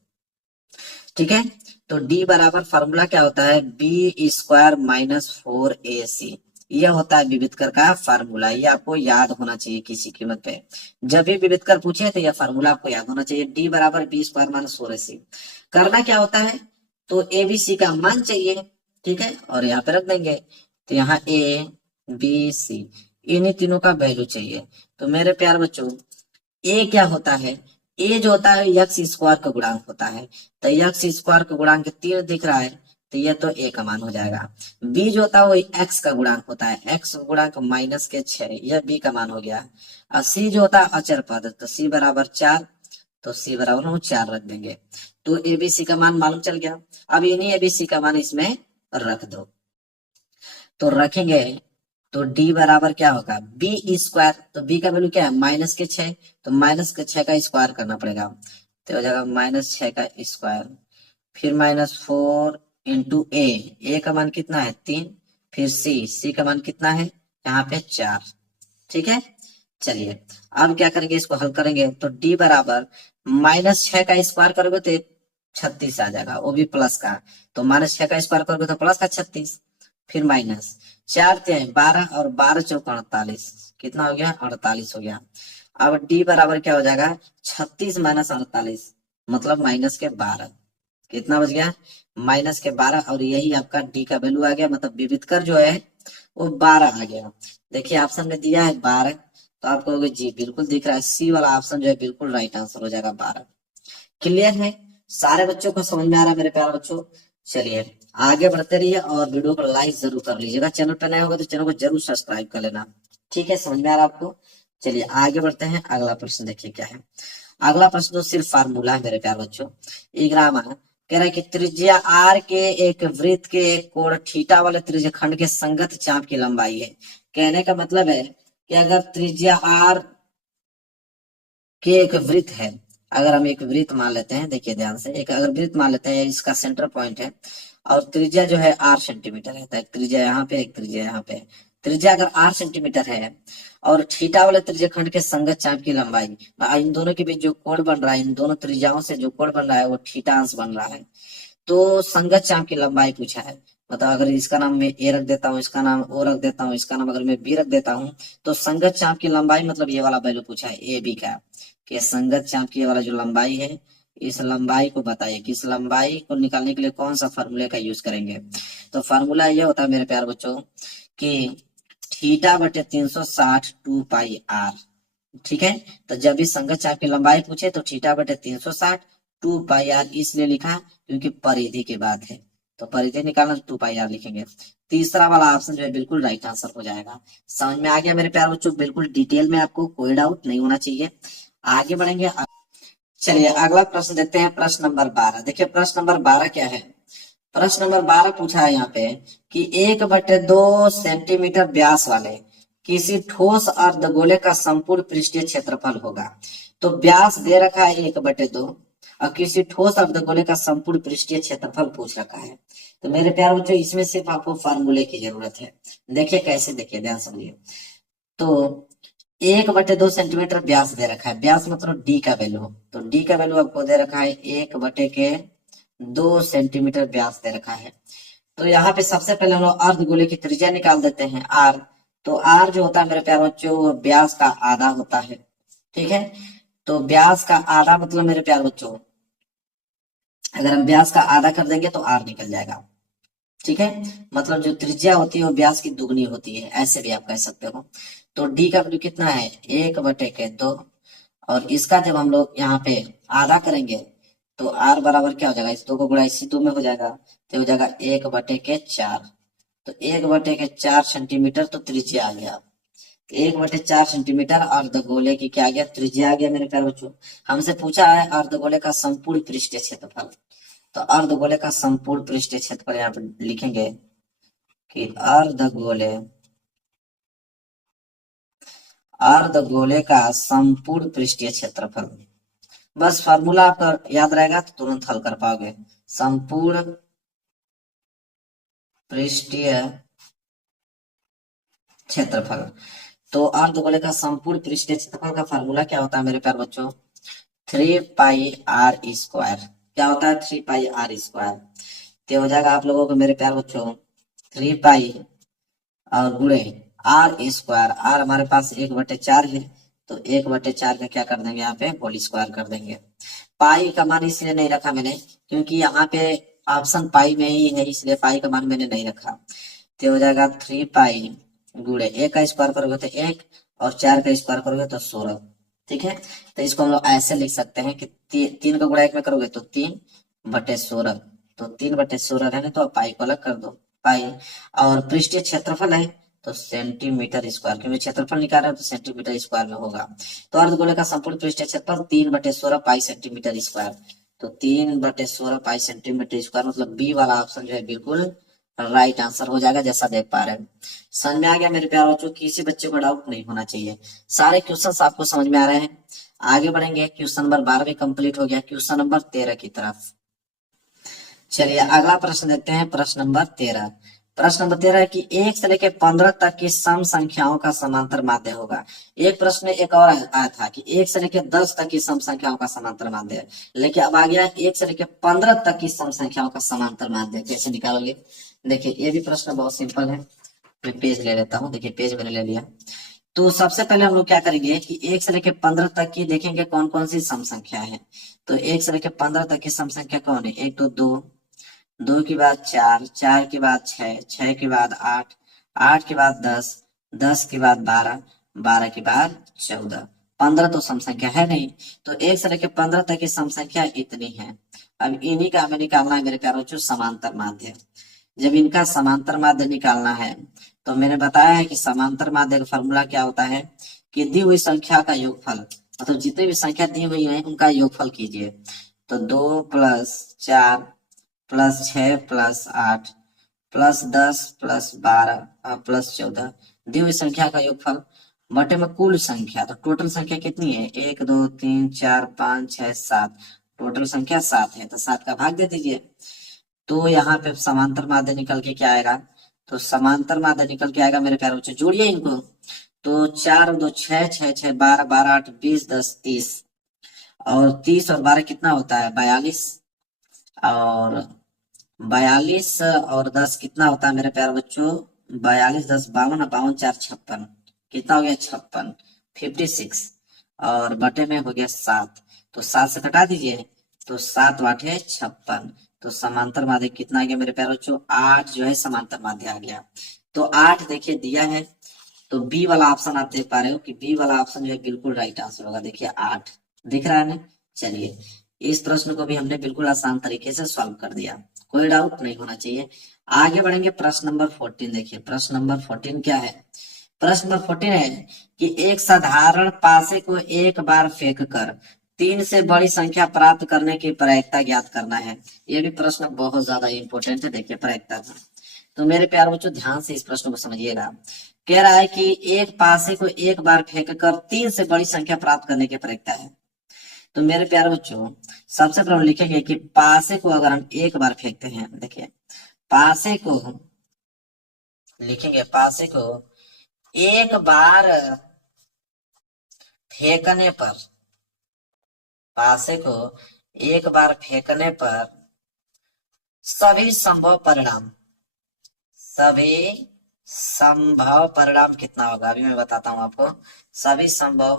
ठीक है। तो डी बराबर फार्मूला क्या होता है, b² माइनस 4ac, यह होता है विविधकर का फार्मूला, ये आपको याद होना चाहिए किसी कीमत पे, जब भी विविधकर पूछे तो यह फार्मूला आपको याद होना चाहिए, डी बराबर b² माइनस 4ac। करना क्या होता है, तो एबीसी का मान चाहिए, ठीक है, और यहाँ पे रख देंगे, तो यहाँ ए बी सी इन्हीं तीनों का वैल्यू चाहिए। तो मेरे प्यार बच्चों ए क्या होता है, ए जो होता है x² का गुणांक होता है, तो x² का गुणांक 3 दिख रहा है, तो ये तो ए का मान हो जाएगा। बी जो होता है वो x का गुणांक होता है, x का गुणांक -6, यह बी का मान हो गया। और सी जो होता है अचर पद, तो सी बराबर 4, तो सी बराबर हम 4 रख देंगे, तो एबीसी का मान मालूम चल गया। अब इन्हीं एबीसी का मान इसमें रख दो, तो रखेंगे, तो डी बराबर क्या होगा b², तो b का वैल्यू क्या है -6, तो -6 का स्क्वायर करना पड़ेगा, तो हो जाएगा -6 का स्क्वायर, फिर -4 इंटू ए का मान कितना है 3, फिर सी का मान कितना है यहाँ पे 4, ठीक है। चलिए अब क्या करेंगे, इसको हल करेंगे, तो डी बराबर -6 का स्क्वायर करोगे तो 36 आ जाएगा, वो भी प्लस का, तो -6 का स्क्वायर करोगे तो प्लस का 36, फिर माइनस 4 3 12 और 12 चौक 48, कितना हो गया 48 हो गया। अब डी बराबर क्या हो जाएगा 36 माइनस 48 मतलब -12, कितना बच गया -12, और यही आपका डी का वैल्यू आ गया, मतलब विविधकर जो है वो 12 आ गया। देखिए ऑप्शन में दिया है 12, तो आप कहोगे जी बिल्कुल दिख रहा है, सी वाला ऑप्शन जो है बिल्कुल राइट आंसर हो जाएगा 12। क्लियर है, सारे बच्चों को समझ में आ रहा है मेरे प्यारे बच्चों। चलिए आगे बढ़ते रहिए और वीडियो को लाइक जरूर कर लीजिएगा, चैनल पर नया होगा तो चैनल को जरूर सब्सक्राइब कर लेना, ठीक है, समझ में आ रहा है आपको। चलिए आगे बढ़ते हैं, अगला प्रश्न देखिए क्या है। अगला प्रश्न तो सिर्फ फार्मूला है मेरे प्यारे बच्चों, इग्रामा कह रहा है कि त्रिज्या आर के एक वृत्त के एक कोण थीटा वाले त्रिज्या खंड के संगत चाप की लंबाई है। कहने का मतलब है कि अगर त्रिज्या आर के एक वृत्त है, अगर हम एक वृत्त मान लेते हैं, देखिए ध्यान से, एक अगर वृत्त मान लेते हैं, इसका सेंटर पॉइंट है और त्रिज्या जो है 8 सेंटीमीटर है, तो एक त्रिज्या यहाँ पे एक त्रिज्या यहाँ पे, त्रिज्या अगर 8 सेंटीमीटर है और थीटा वाले त्रिज्या खंड के संगत चाप की लंबाई, इन दोनों के बीच जो कोण बन रहा है, इन दोनों त्रिज्याओं से जो कोण बन रहा है वो थीटा अंश बन रहा है, तो संगत चाप की लंबाई पूछा है। मतलब अगर इसका नाम मैं ए रख देता हूँ, इसका नाम ओ रख देता हूँ, इसका नाम अगर मैं बी रख देता हूँ, तो संगत चाप की लंबाई मतलब ये वाला वैल्यू पूछा है ए बी का, कि संगत चाप की वाला जो लंबाई है, इस लंबाई को बताइए कि इस लंबाई को निकालने के लिए कौन सा फार्मूले का यूज करेंगे। तो फार्मूला ये होता है मेरे प्यारे बच्चों कि θ/360 2πr, ठीक है। तो जब भी संगत चाप की लंबाई पूछे तो θ/360 2πr इसलिए लिखा क्योंकि परिधि की बात है, तो परिधि निकालना तो 2πr लिखेंगे। तीसरा वाला ऑप्शन जो है बिल्कुल राइट आंसर हो जाएगा। समझ में आ गया मेरे प्यारे बच्चों, बिल्कुल डिटेल में, आपको कोई डाउट नहीं होना चाहिए। आगे बढ़ेंगे। चलिए अगला प्रश्न देखते हैं, प्रश्न नंबर 12। देखिए प्रश्न नंबर 12 क्या है। प्रश्न नंबर 12 पूछा है यहाँ पे कि 1/2 सेंटीमीटर व्यास वाले किसी ठोस अर्धगोले का संपूर्ण पृष्ठीय क्षेत्रफल होगा। तो व्यास दे रखा है 1/2 और किसी ठोस अर्धगोले का संपूर्ण पृष्ठीय क्षेत्रफल पूछ रखा है। तो मेरे प्यारे बच्चों इसमें सिर्फ आपको फार्मूले की जरूरत है। देखिए कैसे, देखिए ध्यान समझिए। तो 1/2 सेंटीमीटर व्यास दे रखा है, व्यास मतलब डी का वैल्यू। तो डी का वैल्यू आपको दे रखा है 1/2 सेंटीमीटर व्यास दे रखा है। तो यहाँ पे सबसे पहले हम लोग अर्धगोले की त्रिज्या निकाल देते हैं आर। तो आर जो होता है मेरे प्यारे बच्चों वो व्यास का आधा होता है, ठीक है। तो व्यास का आधा मतलब मेरे प्यारे बच्चों अगर हम व्यास का आधा कर देंगे तो आर निकल जाएगा, ठीक है। मतलब जो त्रिज्या होती है वो व्यास की दुगनी होती है, ऐसे भी आप कह सकते हो। तो डी का वैल्यू कितना है 1/2, और इसका जब हम लोग यहाँ पे आधा करेंगे तो आर बराबर क्या हो जाएगा, इस 2 को गुणा इसी 2 में हो जाएगा, तो हो जाएगा 1/4। तो 1/4 सेंटीमीटर तो त्रिज्या आ गया। 1/4 सेंटीमीटर अर्धगोले की क्या आ गया, त्रिज्या आ गया मेरे प्यारे बच्चों। हमसे पूछा है अर्धगोले का संपूर्ण पृष्ठीय क्षेत्रफल। तो अर्धगोले का संपूर्ण पृष्ठीय क्षेत्रफल यहाँ पे लिखेंगे कि अर्धगोले का संपूर्ण पृष्ठीय क्षेत्रफल। बस फार्मूला आपका याद रहेगा तो तुरंत हल कर पाओगे। संपूर्ण पृष्ठीय क्षेत्रफल। तो अर्धगोले का संपूर्ण पृष्ठीय क्षेत्रफल का फार्मूला क्या होता है मेरे प्यारे बच्चों, 3πr²। क्या होता है 3πr²। तो हो जाएगा आप लोगों को मेरे प्यारे बच्चों 3π और गुणे r²। आर हमारे पास 1/4 है, तो 1/4 का क्या कर देंगे यहाँ पे होल स्क्वायर कर देंगे। पाई का मान इसलिए नहीं रखा मैंने क्योंकि यहाँ पे ऑप्शन पाई में ही है, इसलिए पाई का मान मैंने नहीं रखा। तो हो जाएगा 3π गुणे 1 का स्क्वायर करोगे तो 1 और 4 का स्क्वायर करोगे तो 16, ठीक है। तो इसको हम लोग ऐसे लिख सकते हैं कि 3 का गुणा 1 में करोगे तो 3/16। तो 3/16 है ना, तो पाई को अलग कर दो पाई। और पृष्ठीय क्षेत्रफल है तो सेंटीमीटर स्क्वायर, क्योंकि क्षेत्रफल निकाल रहे हो तो सेंटीमीटर स्क्वायर में होगा। तो अर्धगोले का संपूर्ण पृष्ठीय क्षेत्रफल 3/16 पाई सेंटीमीटर स्क्वायर। तो 3/16 पाई सेंटीमीटर स्क्वायर मतलब बी वाला ऑप्शन जो है बिल्कुल राइट आंसर हो जाएगा, जैसा देख पा रहे हैं। समझ में आ गया मेरे प्यारे बच्चों, किसी बच्चे को डाउट नहीं होना चाहिए। सारे क्वेश्चंस आपको समझ में आ रहे हैं। आगे बढ़ेंगे, क्वेश्चन नंबर 12 भी कंप्लीट हो गया, क्वेश्चन नंबर 13 की तरफ। चलिए अगला प्रश्न देखते हैं, प्रश्न नंबर 13। प्रश्न नंबर 13 है कि 1 से लेकर 15 तक की सम संख्याओं का समांतर माध्य होगा। एक प्रश्न एक और आया था कि 1 से लेकर 10 तक की सम संख्याओं का समांतर माध्य है, लेकिन अब आ गया 1 से लेकर 15 तक की सम संख्याओं का समांतर माध्य कैसे निकालोगे। देखिए ये भी प्रश्न बहुत सिंपल है। मैं पेज ले लेता हूँ, देखिए पेज मैंने ले लिया। तो सबसे पहले हम लोग क्या करेंगे कि 1 से लेकर 15 तक की देखेंगे कौन कौन सी सम संख्या है। तो 1 से लेकर 15 तक की सम संख्या कौन है, एक तो 2, 2 के बाद 4, 4 के बाद 6, 6 के बाद 8, 8 के बाद 10, 10 के बाद 12, 12 के बाद 14। 15 तो सम संख्या है नहीं, तो 1 से लेकर 15 तक की सम संख्या इतनी है। अब इन्हीं का हमें निकालना है मेरे प्यारों बच्चों समांतर माध्य। जब इनका समांतर माध्य निकालना है तो मैंने बताया है कि समांतर माध्य का फॉर्मूला क्या होता है कि दी हुई संख्या का योगफल, मतलब जितनी भी संख्या दी हुई है उनका योगफल कीजिए। तो 2 + 4 + 6 + 8 + 10 + 12 + 14 दी हुई संख्या का योगफल बटे में कुल संख्या। तो टोटल संख्या कितनी है, 1 2 3 4 5 6 7, टोटल संख्या 7 है, तो 7 का भाग दे दीजिए। तो यहाँ पे समांतर माध्य निकल के क्या आएगा, तो समांतर माध्य निकल के आएगा मेरे प्यारे बच्चों, जोड़िए इनको। तो 4 और 2 6, 6 6 12, 12 8 20 10 30, और 30 और 12 कितना होता है 42, और 42 और 10 कितना होता है मेरे प्यारे बच्चों, 42 10 52, 52 4 56, कितना हो गया 56, 56, और बटे में हो गया 7। तो 7 से घटा दीजिए, तो 7 8 56। तो समांतर माध्य कितना आ गया मेरे प्यारे बच्चों, 8 जो है समांतर माध्य आ गया। तो 8 देखिए दिया है, तो बी वाला ऑप्शन आप देख पा रहे हो कि बी वाला ऑप्शन जो है बिल्कुल राइट आंसर होगा। देखिए 8 दिख रहा है ना। चलिए इस प्रश्न को भी हमने बिल्कुल आसान तरीके से सॉल्व कर दिया, कोई डाउट नहीं होना चाहिए। आगे बढ़ेंगे, प्रश्न नंबर 14 देखिए। प्रश्न नंबर 14 क्या है, प्रश्न नंबर 14 है कि एक साधारण पासे को एक बार फेंक कर तीन से बड़ी संख्या प्राप्त करने की प्रायिकता ज्ञात करना है। ये भी प्रश्न बहुत ज्यादा इंपॉर्टेंट है, देखिए प्रायिकता का। तो मेरे प्यारे बच्चों ध्यान से इस प्रश्न को समझिएगा। कह रहा है कि एक पासे को एक बार फेंक कर तीन से बड़ी संख्या प्राप्त करने की प्रायिकता है। तो मेरे प्यारे बच्चों सबसे पहले हम लिखेंगे कि पासे को अगर हम एक बार फेंकते हैं, देखिए पासे को लिखेंगे, पासे को एक बार फेंकने पर, पासे को एक बार फेंकने पर सभी संभव परिणाम, सभी संभव परिणाम कितना होगा अभी मैं बताता हूं आपको। सभी संभव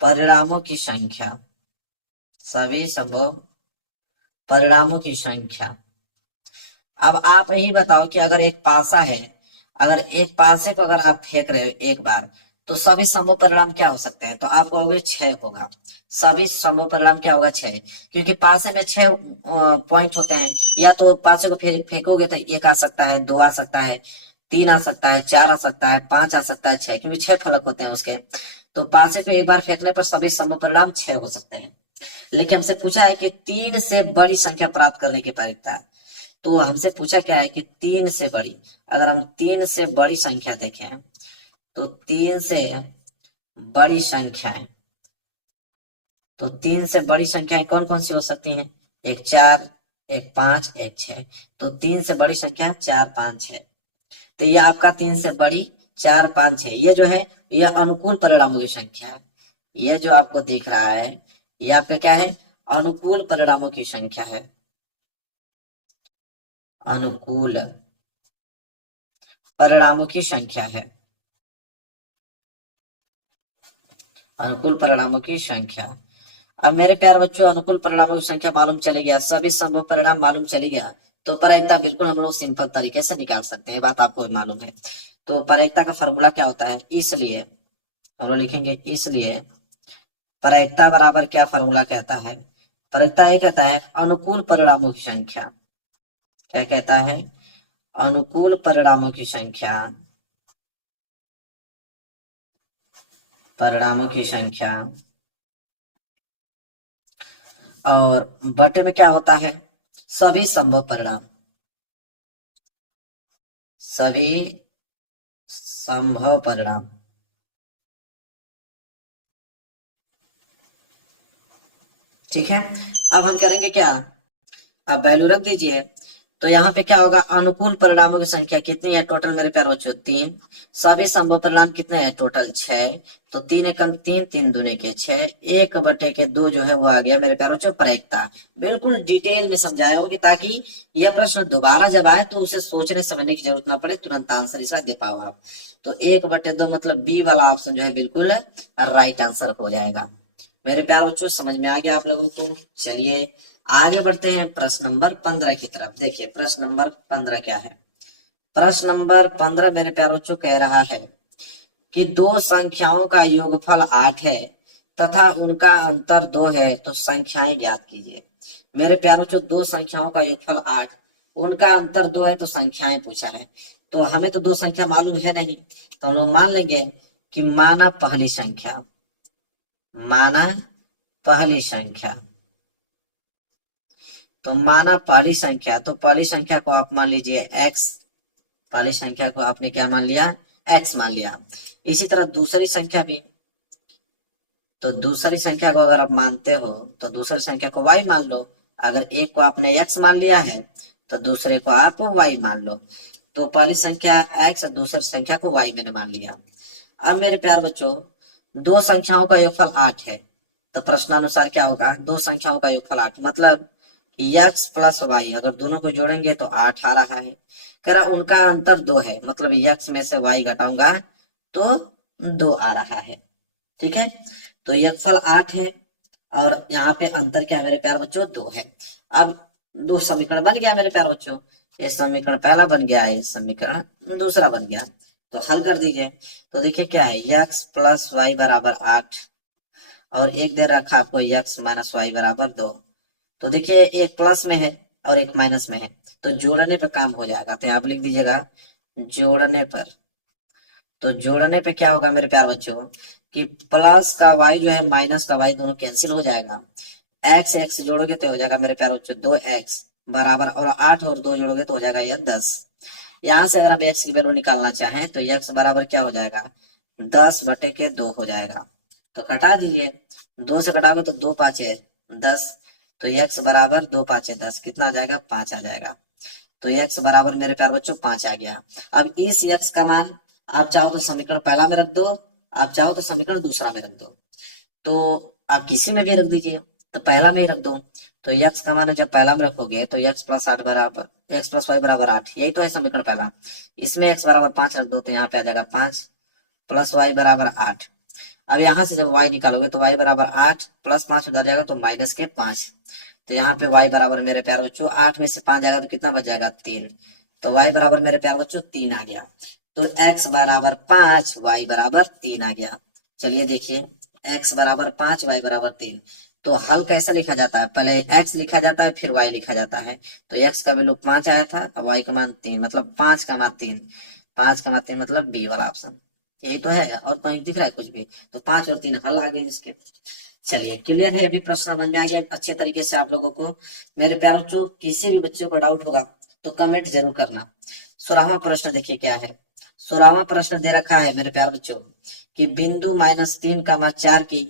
परिणामों की संख्या, सभी संभव परिणामों की संख्या। अब आप ही बताओ कि अगर एक पासा है, अगर एक पासे को अगर आप फेंक रहे हो एक बार, तो सभी संभव परिणाम क्या हो सकते हैं? तो आप कहोगे 6 होगा। सभी संभव परिणाम क्या होगा? 6, क्योंकि पासे में 6 पॉइंट होते हैं। या तो पासे को फेंकोगे तो 1 आ सकता है, 2 आ सकता है, 3 आ सकता है, 4 आ सकता है, 5 आ सकता है, 6, क्योंकि 6 फलक होते हैं उसके। तो पासे को एक बार फेंकने पर सभी संभव परिणाम 6 हो सकते हैं। लेकिन हमसे पूछा है कि 3 से बड़ी संख्या प्राप्त करने की प्रायिकता है। तो हमसे पूछा क्या है कि 3 से बड़ी, अगर हम 3 से बड़ी संख्या देखें तो 3 से बड़ी संख्याएं, तो 3 से बड़ी संख्याएं कौन कौन सी हो सकती हैं? एक 4, एक 5, एक 6। तो 3 से बड़ी संख्या 4, 5, 6। तो ये आपका 3 से बड़ी 4, 5, 6, ये जो है यह अनुकूल परिणामों की संख्या है। यह जो आपको दिख रहा है ये आपका क्या है? अनुकूल परिणामों की संख्या है। अनुकूल परिणामों की संख्या है, अनुकूल परिणामों की संख्या। अब मेरे प्यारे बच्चों अनुकूल परिणामों की संख्या मालूम चली गया, सभी संभव परिणाम मालूम चली गया, तो प्रायिकता बिल्कुल हम लोग सिंपल तरीके से निकाल सकते हैं, बात आपको मालूम है। तो प्रायिकता का फॉर्मूला क्या होता है? इसलिए हम लोग लिखेंगे, इसलिए प्रायिकता बराबर क्या फॉर्मूला कहता है? प्रायिकता ये कहता है अनुकूल परिणामों की संख्या। क्या कहता है? अनुकूल परिणामों की संख्या, परिणामों की संख्या। और बटे में क्या होता है? सभी संभव परिणाम, सभी संभव परिणाम। ठीक है, अब हम करेंगे क्या? अब वैल्यू रख दीजिए। तो यहाँ पे क्या होगा? अनुकूल परिणामों की संख्या कितनी है टोटल मेरे प्यारे बच्चों? 3। सभी संभव परिणाम कितने हैं टोटल? 6। तो 3 एकम 3, 3 दूने के 6, 1/2 जो है वो आ गया मेरे प्यारे बच्चों प्रायिकता। बिल्कुल डिटेल में समझाया होगी ताकि यह प्रश्न दोबारा जब आए तो उसे सोचने समझने की जरूरत ना पड़े, तुरंत आंसर इसका दे पाओ आप। तो 1/2 मतलब बी वाला ऑप्शन जो है बिल्कुल राइट आंसर हो जाएगा। मेरे प्यारे बच्चों समझ में आ गया आप लोगों को? चलिए आगे बढ़ते हैं प्रश्न नंबर 15 की तरफ। देखिए प्रश्न नंबर 15 क्या है? प्रश्न नंबर 15 मेरे प्यारे बच्चों कह रहा है कि दो संख्याओं का योगफल 8 है तथा उनका अंतर 2 है, तो संख्याएं ज्ञात कीजिए। मेरे प्यारे बच्चों दो संख्याओं का योगफल 8, उनका अंतर 2 है, तो संख्याएं पूछा है। तो हमें तो दो संख्या मालूम है नहीं, तो हम लोग मान लेंगे कि माना पहली संख्या, माना पहली संख्या। तो माना पहली संख्या, तो पहली संख्या को आप मान लीजिए x, पहली संख्या को आपने क्या मान लिया? x मान लिया। इसी तरह दूसरी संख्या भी, तो दूसरी संख्या को अगर आप मानते हो तो दूसरी संख्या को y मान लो। अगर एक को आपने x मान लिया है तो दूसरे को आप y मान लो। तो पहली संख्या x और दूसरी संख्या को y मैंने मान लिया। अब मेरे प्यार बच्चों दो संख्याओं का योगफल 8 है, तो प्रश्नानुसार क्या होगा? दो संख्याओं का योगफल 8 मतलब x प्लस वाई, अगर दोनों को जोड़ेंगे तो 8 आ रहा है। कह रहा उनका अंतर 2 है, मतलब x में से y घटाऊंगा तो 2 आ रहा है। ठीक है, तो योगफल 8 है और यहाँ पे अंतर क्या है मेरे प्यार बच्चों? 2 है। अब दो समीकरण बन गया मेरे प्यार बच्चों, ये समीकरण पहला बन गया, ये समीकरण दूसरा बन गया। तो हल कर दीजिए। तो देखिए क्या है? x प्लस वाई बराबर 8 और एक दे रखा आपको x माइनस वाई बराबर 2। तो देखिए एक प्लस में है और एक माइनस में है, तो जोड़ने पे काम हो जाएगा। तो आप लिख दीजिएगा जोड़ने पर। तो जोड़ने पे क्या होगा मेरे प्यार बच्चों? कि प्लस का वाई जो है माइनस का वाई दोनों कैंसिल हो जाएगा, एक्स एक्स जोड़ोगे तो हो जाएगा मेरे प्यारे बच्चों 2x बराबर, और 8 और 2 जोड़ोगे तो हो जाएगा यह 10। यहाँ से अगर हम x की वैल्यू निकालना चाहें तो x बराबर क्या हो जाएगा, 10/2 हो जाएगा। तो घटा दीजिए, 2 से घटाओगे तो 2 5 10, तो x बराबर 2 5 10 कितना आ जाएगा, 5 आ जाएगा। तो x बराबर मेरे प्यारे बच्चों 5 आ गया। अब इस x का मान आप चाहो तो समीकरण पहला में रख दो, आप चाहो तो समीकरण दूसरा में रख दो, तो आप किसी में भी रख दीजिए, तो पहला में ही रख दो। तो x का मान जब पहला में रखोगे तो x प्लस 8 बराबर x प्लस वाई बराबर 8, यही तो है समीकरण पहला। इसमें x बराबर 5 रख दो तो यहाँ पे आ जाएगा 5 प्लस वाई बराबर 8। अब यहाँ से जब y निकालोगे तो y बराबर 8 प्लस 5 उधर जाएगा तो माइनस के 5, तो यहाँ पे y बराबर मेरे प्यारे बच्चों 8 में से 5 जाएगा तो कितना बच जाएगा 3, तो y बराबर मेरे प्यारे बच्चों 3 आ गया। तो x बराबर 5 y बराबर 3 आ गया। चलिए देखिए, x बराबर 5 y बराबर 3, तो हल कैसे लिखा जाता है, पहले x लिखा जाता है फिर y लिखा जाता है। तो x का वैल्यू 5 आया था, अब y का मान 3, मतलब 5 का मान 3, 5 का मान 3 मतलब बी वाला ऑप्शन, यही तो है, और कहीं दिख रहा है कुछ भी? तो 5 और 3 हल आ गए इसके। चलिए क्लियर है, अभी प्रश्न समझ में आ गया अच्छे तरीके से आप लोगों को। मेरे प्यारे बच्चों, किसी भी बच्चों को डाउट होगा तो कमेंट जरूर करना। 16वां प्रश्न देखिए क्या है। 16वां प्रश्न दे रखा है मेरे प्यारे बच्चों कि बिंदु -3, 4 की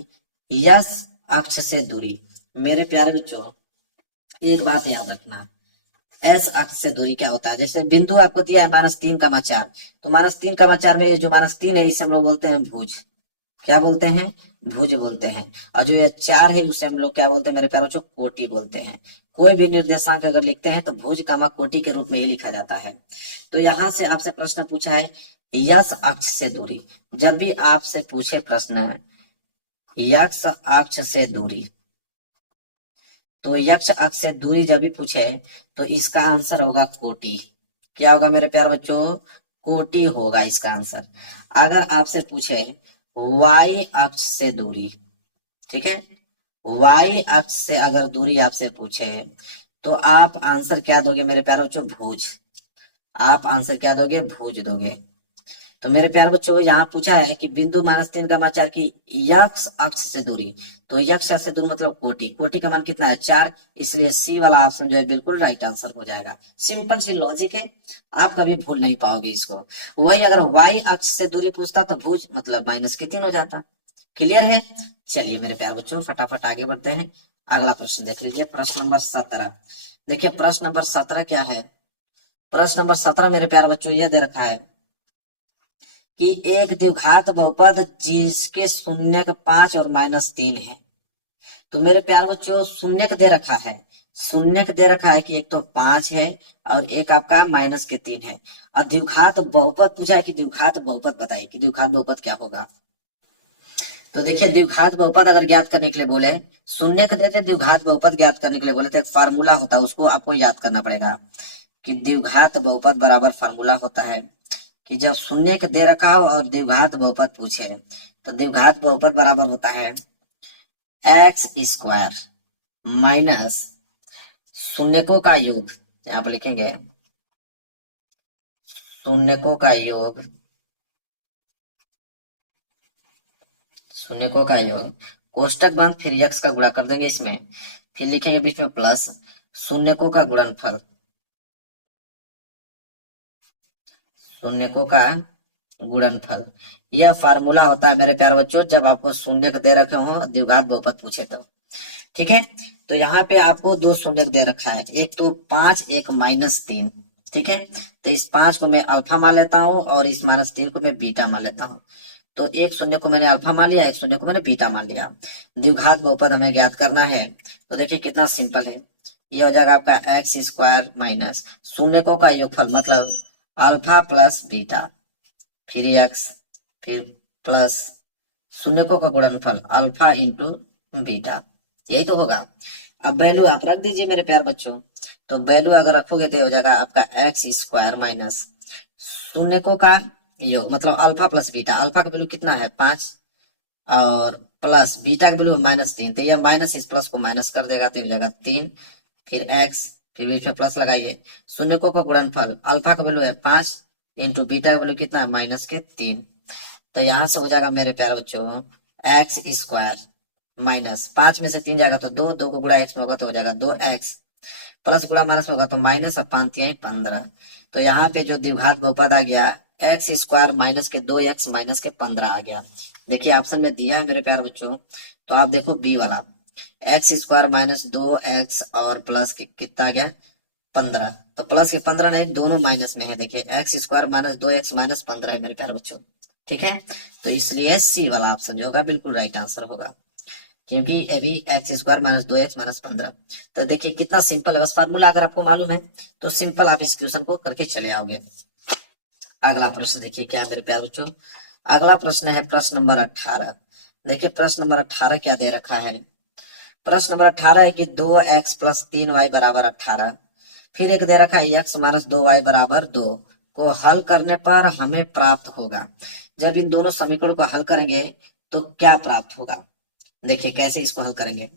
यस अक्ष से दूरी। मेरे प्यारे बच्चों, एक बात याद रखना, एस अक्ष से दूरी क्या होता है। जैसे बिंदु आपको दिया है -3, 4, तो -3, 4 में ये जो -3 है इसे हम लोग बोलते हैं भुज। क्या बोलते हैं, भुज बोलते हैं। और जो ये 4 है उसे हम लोग क्या बोलते हैं मेरे प्यारे बच्चों, कोटि बोलते हैं। कोई भी निर्देशांक अगर लिखते हैं तो भुज कामा कोटि के रूप में ही लिखा जाता है। तो यहाँ से आपसे प्रश्न पूछा है यस अक्ष से दूरी। जब भी आपसे पूछे प्रश्न यक्ष अक्ष से दूरी, तो यक्ष अक्ष से दूरी जब भी पूछे तो इसका आंसर होगा कोटि। क्या होगा मेरे प्यारे बच्चों, कोटि होगा इसका आंसर। अगर आपसे पूछे वाई अक्ष से दूरी, ठीक है, वाई अक्ष से अगर दूरी आपसे पूछे तो आप आंसर क्या दोगे मेरे प्यारे बच्चों, भुज। आप आंसर क्या दोगे, भुज दोगे। तो मेरे प्यारे बच्चों, यहाँ पूछा है कि बिंदु -3, 4 की यक्ष अक्ष से दूरी, तो यक्ष अक्ष से दूरी मतलब कोटि, कोटि का मान कितना है 4, इसलिए सी वाला ऑप्शन जो है बिल्कुल राइट आंसर हो जाएगा। सिंपल सी लॉजिक है, आप कभी भूल नहीं पाओगे इसको। वही अगर वाई अक्ष से दूरी पूछता तो भुज मतलब -3 हो जाता। क्लियर है। चलिए मेरे प्यारे बच्चों, फटाफट आगे बढ़ते हैं। अगला प्रश्न देख लीजिए, प्रश्न नंबर 17। देखिए प्रश्न नंबर 17 क्या है। प्रश्न नंबर 17 मेरे प्यारे बच्चों यह दे रखा है कि एक द्विघात बहुपद जिसके शून्यक 5 और -3 है। तो मेरे प्यारे बच्चों, शून्यक दे रखा है, शून्यक दे रखा है कि एक तो 5 है और एक आपका -3 है। और द्विघात बहुपद पूछा है कि द्विघात बहुपद बताइए कि द्विघात बहुपद क्या होगा। तो देखिए, द्विघात बहुपद अगर ज्ञात करने के लिए बोले, शून्यक देते द्विघात बहुपद ज्ञात करने के लिए बोले तो एक फार्मूला होता है, उसको आपको याद करना पड़ेगा कि द्विघात बहुपद बराबर फार्मूला होता है कि जब शून्यक दे रखा हो और द्विघात बहुपद पूछे तो द्विघात बहुपद बराबर होता है x² माइनस शून्यकों का योग, यहाँ पर लिखेंगे शून्यकों का योग, शून्यकों का योग, कोष्टक बंद, फिर यक्स का गुणा कर देंगे इसमें, फिर लिखेंगे बीच में प्लस शून्यकों का गुणनफल, शून्यकों का गुणनफल। यह फार्मूला होता है मेरे प्यारे बच्चों जब आपको शून्यक दे रखे हो द्विघात बहुपद पूछे तो। ठीक है, तो यहाँ पे आपको दो शून्यक दे रखा है, एक तो 5, एक -3। ठीक है, तो इस 5 को मैं अल्फा मान लेता हूँ और इस -3 को मैं बीटा मान लेता हूँ। तो एक शून्य को मैंने अल्फा मान लिया, एक शून्य को मैंने बीटा मान लिया। द्विघात बहुपद हमें ज्ञात करना है, तो देखिए कितना सिंपल है। ये हो जाएगा आपका x² माइनस शून्यकों का योगफल मतलब अल्फा प्लस बीटा, फिर x, फिर प्लस शून्यकों का गुणनफल अल्फा इंटू बीटा, यही तो होगा। अब वैल्यू आप रख दीजिए मेरे प्यार बच्चों, तो वैल्यू अगर रखोगे तो हो जाएगा आपका x² माइनस शून्यकों का योग मतलब अल्फा प्लस बीटा। अल्फा का वैल्यू कितना है 5 और प्लस बीटा का वैल्यू -3, तो यह माइनस इस प्लस को माइनस कर देगा तो हो जाएगा 3, फिर x, फिर बीच में प्लस लगाइए, शून्यकों का गुणनफल अल्फा का वैल्यू है 5 इंटू बीटा का वैल्यू कितना है -3। तो यहाँ से हो जाएगा मेरे प्यारे बच्चों एक्स स्क्वायर माइनस 5 में से 3 जाएगा तो 2, 2 को गुणा एक्स में होगा तो हो जाएगा 2x, प्लस गुणा माइनस में होगा तो माइनस, और 5×3=15। तो यहाँ पे जो द्विघात बहुपद आ गया एक्स स्क्वायर माइनस के 2x माइनस के 15 आ गया। देखिए ऑप्शन में दिया है मेरे प्यारे बच्चों, तो आप देखो बी वाला एक्स स्क्वायर माइनस 2x और प्लस के कितना आ गया 15। तो प्लस के 15 नहीं, दोनों माइनस में है। देखिए x square minus 2x minus 15 है मेरे प्यारे बच्चों, ठीक है। तो इसलिए सी वाला ऑप्शन जो होगा बिल्कुल राइट आंसर होगा, क्योंकि अभी x square minus 2x minus 15। तो देखिए कितना सिंपल है, बस फार्मूला अगर आपको मालूम है तो सिंपल आप इस क्वेश्चन को करके चले आओगे। अगला प्रश्न देखिए क्या है मेरे प्यारे बच्चों, अगला प्रश्न है प्रश्न नंबर 18। देखिए प्रश्न नंबर 18 क्या दे रखा है। प्रश्न नंबर 18 है कि 2x प्लस 3y बराबर 18, फिर एक दे रखा है x माइनस 2y बराबर 2 को हल करने पर हमें प्राप्त होगा। जब इन दोनों समीकरणों को हल करेंगे तो क्या प्राप्त होगा। देखिए कैसे इसको हल करेंगे,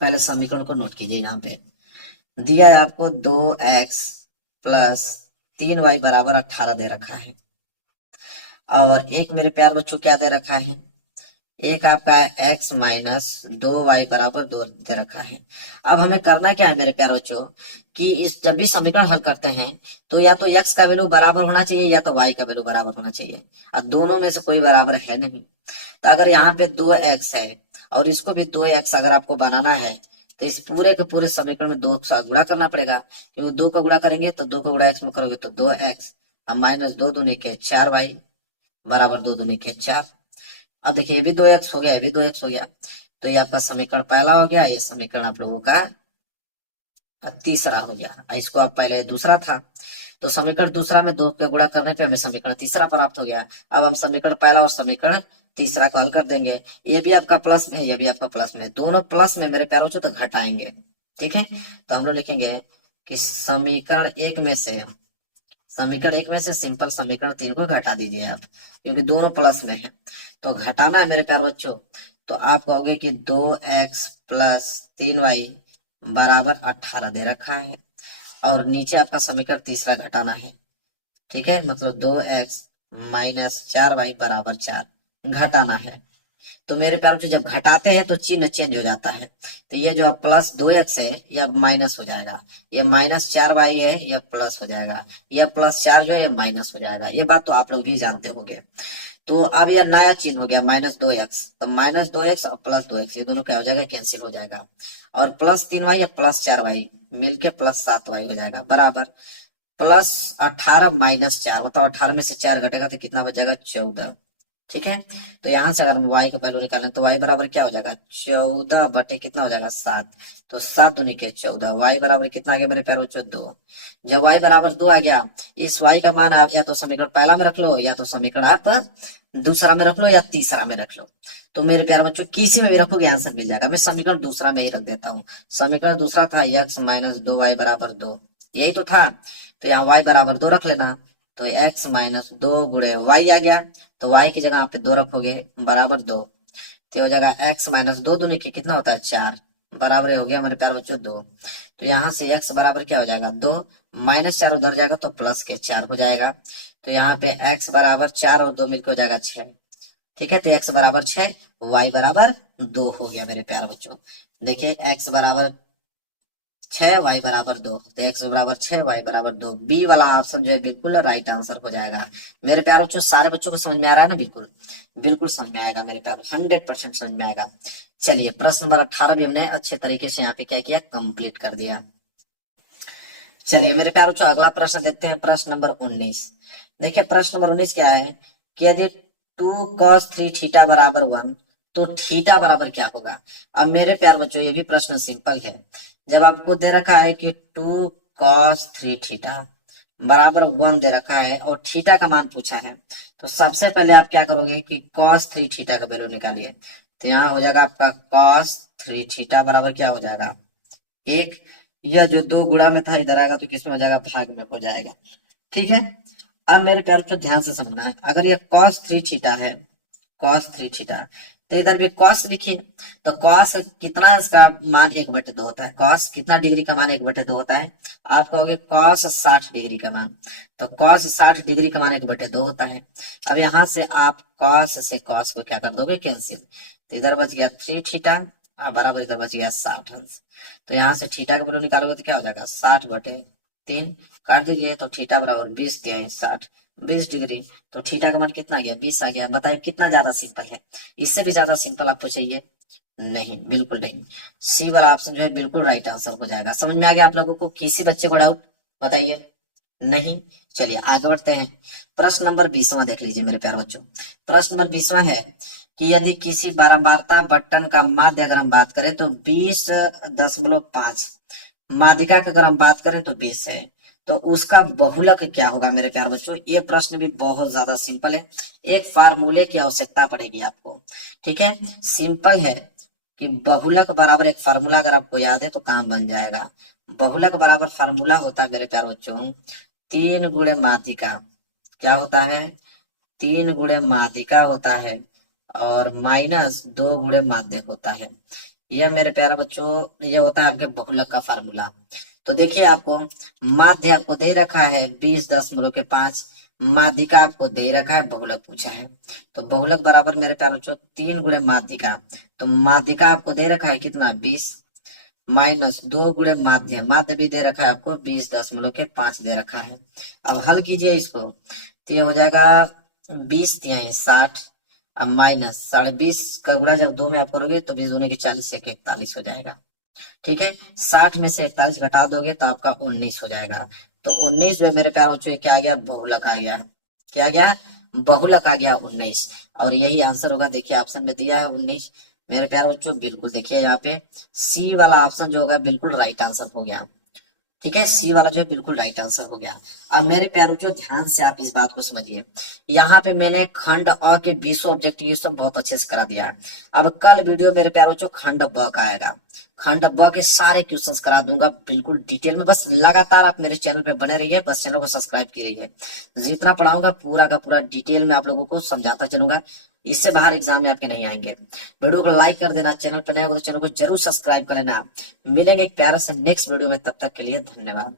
पहले समीकरण को नोट कीजिए। यहाँ पे दिया है आपको 2x प्लस 3y बराबर 18 दे रखा है, और एक मेरे प्यार बच्चों क्या दे रखा है, एक आपका x माइनस 2y बराबर 2 दे रखा है। अब हमें करना क्या है मेरे प्यार बच्चों, कि इस जब भी समीकरण हल करते हैं तो या तो x का वैल्यू बराबर होना चाहिए या तो y का वैल्यू बराबर होना चाहिए, और दोनों में से कोई बराबर है नहीं। तो अगर यहाँ पे 2x है और इसको भी 2x अगर आपको बनाना है तो इस पूरे के पूरे समीकरण में 2 का गुणा करना पड़ेगा, क्योंकि 2 का गुणा करेंगे तो 2 का गुणा x में करोगे तो 2x, और माइनस 2 दूनी के 4y बराबर 2 दूनी के 4। अब देखिए ये भी 2x हो गया, ये भी 2x हो गया, तो ये आपका समीकरण पहला हो गया, ये समीकरण आप लोगों का तीसरा हो गया। इसको आप पहले दूसरा था, तो समीकरण दूसरा में 2 का गुणा करने पे हमें समीकरण तीसरा प्राप्त हो गया। अब हम समीकरण पहला और समीकरण तीसरा को हल कर देंगे। ये भी आपका प्लस में है, ये भी आपका प्लस में है, दोनों प्लस में मेरे प्यारों से तो घटाएंगे, ठीक है। तो हम लोग लिखेंगे कि समीकरण एक में से सिंपल समीकरण 3 को घटा दीजिए आप, क्योंकि दोनों प्लस में है तो घटाना है मेरे प्यार बच्चों। तो आप कहोगे कि 2x प्लस 3y बराबर 18 दे रखा है, और नीचे आपका समीकरण तीसरा घटाना है, ठीक है। मतलब 2x माइनस 4y बराबर 4 घटाना है। तो मेरे प्यार बच्चों जब घटाते हैं तो चिन्ह चेंज हो जाता है, तो ये जो प्लस 2x है यह माइनस हो जाएगा, ये माइनस 4y है यह प्लस हो जाएगा, यह प्लस 4 जो है ये माइनस हो जाएगा। ये बात तो आप लोग भी जानते होंगे। तो अब यह नया चिन्ह हो गया -2x, तो -2x और +2x ये दोनों क्या हो जाएगा, कैंसिल हो जाएगा, और +3y या +4y मिलके +7y हो जाएगा बराबर +18 माइनस 4, मतलब 18 में से 4 घटेगा तो कितना बचेगा 14, ठीक है। तो यहाँ से अगर हम y का वैल्यू निकालें तो y बराबर क्या हो जाएगा 14 बटे कितना हो जाएगा 7, तो 7 दूनी के 14, y बराबर कितना आ गया मेरे प्यारे बच्चों 2। जब y बराबर 2 आ गया, इस y का मान आप या तो समीकरण पहला में रख लो या तो समीकरण आप दूसरा में रख लो या तीसरा में रख लो। तो मेरे प्यारे बच्चों किसी में भी रखोगे आंसर मिल जाएगा। मैं समीकरण दूसरा में ही रख देता हूँ। समीकरण दूसरा था x माइनस 2y बराबर 2, यही तो था। तो यहाँ y बराबर 2 रख लेना, तो x माइनस 2 गुणे y आ गया, तो y की जगह आप 2 रखोगे बराबर 2, तो हो जाएगा x माइनस 2 दूनी के कितना होता है 4, बराबर हो गया मेरे प्यारे बच्चों 2। तो यहाँ से x बराबर क्या हो जाएगा 2, -4 उधर जाएगा तो प्लस के 4 हो जाएगा। तो यहाँ पे x बराबर 4 और 2 मिलकर हो जाएगा 6, ठीक है। तो x बराबर 6, y बराबर 2 हो गया मेरे प्यारे बच्चों। देखिए x बराबर 6 y बराबर 2, तो x बराबर 6 y बराबर 2, बी वाला ऑप्शन जो है बिल्कुल राइट आंसर हो जाएगा। मेरे प्यारे बच्चों सारे बच्चों को समझ में आ रहा है ना, बिल्कुल बिल्कुल समझ में आएगा मेरे प्यारे, 100% समझ में आएगा। चलिए प्रश्न नंबर 18 भी हमने अच्छे तरीके से यहाँ पे क्या किया, कंप्लीट कर दिया। चलिए मेरे प्यारे बच्चों अगला प्रश्न देखते हैं, प्रश्न नंबर 19। देखिए प्रश्न नंबर 19 क्या है कि यदि 2 cos 3 थीटा बराबर 1 तो थीटा बराबर क्या होगा। अब मेरे प्यार बच्चों ये भी प्रश्न सिंपल है। जब आपको दे रखा है कि 2 cos 3 थीटा बराबर 1 दे रखा है और थीटा का मान पूछा है, तो सबसे पहले आप क्या करोगे कि cos 3 थीटा का वैल्यू निकालिए। तो यहाँ हो जाएगा आपका cos 3 थीटा बराबर क्या हो जाएगा 1, यह जो 2 गुणा में था इधर आएगा तो किसमें हो जाएगा भाग में हो जाएगा, ठीक है। अब मेरे प्यार को ध्यान से समझना है, अगर ये cos 3 थीटा है cos 3 थीटा, तो इधर भी कॉस लिखिए। तो कॉस कितना, इसका मान 1/2 होता है। कॉस कितना डिग्री का मान 1/2 होता है? आप कहोगे कॉस 60 डिग्री का मान। तो कॉस 60 डिग्री का मान 1/2 होता है। अब यहाँ से आप कॉस से कॉस को क्या कर दोगे, कैंसिल। तो इधर बच गया 3 थीटा और बराबर इधर बच गया 60 अंश। तो यहाँ से थीटा का वैल्यू निकालोगे तो क्या हो जाएगा, 60/3 काट दीजिए। तो थीटा बराबर 20 20 डिग्री। तो थीटा का मान कितना आ गया, 20 आ गया। बताइए कितना ज्यादा सिंपल है? इससे भी ज्यादा सिंपल आपको चाहिए? नहीं, बिल्कुल नहीं। सी वाला ऑप्शन जो है बिल्कुल राइट आंसर हो जाएगा। समझ में आ गया आप लोगों को? किसी बच्चे को डाउट? बताइए। नहीं, चलिए आगे बढ़ते हैं। प्रश्न नंबर 20वां देख लीजिए मेरे प्यारे बच्चों। प्रश्न नंबर 20वां है कि यदि किसी बारंबारता बटन का माध्य अगर हम बात करें तो 20.5, माध्यिका की अगर हम बात करें तो 20 है, तो उसका बहुलक क्या होगा मेरे प्यारे बच्चों? ये प्रश्न भी बहुत ज्यादा सिंपल है। एक फार्मूले की आवश्यकता पड़ेगी आपको, ठीक है। सिंपल है कि बहुलक बराबर एक फार्मूला अगर आपको याद है तो काम बन जाएगा। बहुलक बराबर फार्मूला होता है मेरे प्यारे बच्चों 3 गुणे माध्यिका। क्या होता है? 3 गुणे माध्यिका होता है और -2 गुणे माध्य होता है। यह मेरे प्यारे बच्चों ये होता है आपके बहुलक का फार्मूला। तो देखिए आपको माध्य आपको दे रखा है 20.5, माध्यिका आपको दे रखा है, बहुलक पूछा है। तो बहुलक बराबर मेरे प्यारे बच्चों 3 गुणे माध्यिका। तो माध्यिका आपको दे रखा है कितना, 20 -2 गुणे माध्य, माध्य भी दे रखा है आपको 20.5 दे रखा है। अब हल कीजिए इसको तो ये हो जाएगा 20×3 = 60 अब -20.5 का गुणा जब 2 में आप करोगे तो 20 दूनी की 40 से 41 हो जाएगा। ठीक है, 60 में से 41 घटा दोगे तो आपका 19 हो जाएगा। तो 19 जो है मेरे प्यारे बच्चों क्या आ गया, बहुलक आ गया। क्या आ गया? बहुलक आ गया 19। और यही आंसर होगा। देखिए ऑप्शन में दिया है 19 मेरे प्यारे बच्चों। बिल्कुल देखिए यहाँ पे सी वाला ऑप्शन जो होगा बिल्कुल राइट आंसर हो गया। ठीक है, सी वाला जो है बिल्कुल राइट आंसर हो गया। अब मेरे प्यारों जो ध्यान से आप इस बात को समझिए, यहाँ पे मैंने खंड अ के 20 ऑब्जेक्टिव सब बहुत अच्छे से करा दिया है। अब कल वीडियो मेरे प्यारों जो खंड ब का आएगा, खंड ब के सारे क्वेश्चंस करा दूंगा बिल्कुल डिटेल में। बस लगातार आप मेरे चैनल पे बने रहिए, बस चैनल को सब्सक्राइब की रहिए। जितना पढ़ाऊंगा पूरा का पूरा डिटेल में आप लोगों को समझाता चलूंगा। इससे बाहर एग्जाम में आपके नहीं आएंगे। वीडियो को लाइक कर देना, चैनल पर नया हो तो चैनल को जरूर सब्सक्राइब कर लेना। मिलेंगे एक प्यारा से नेक्स्ट वीडियो में, तब तक के लिए धन्यवाद।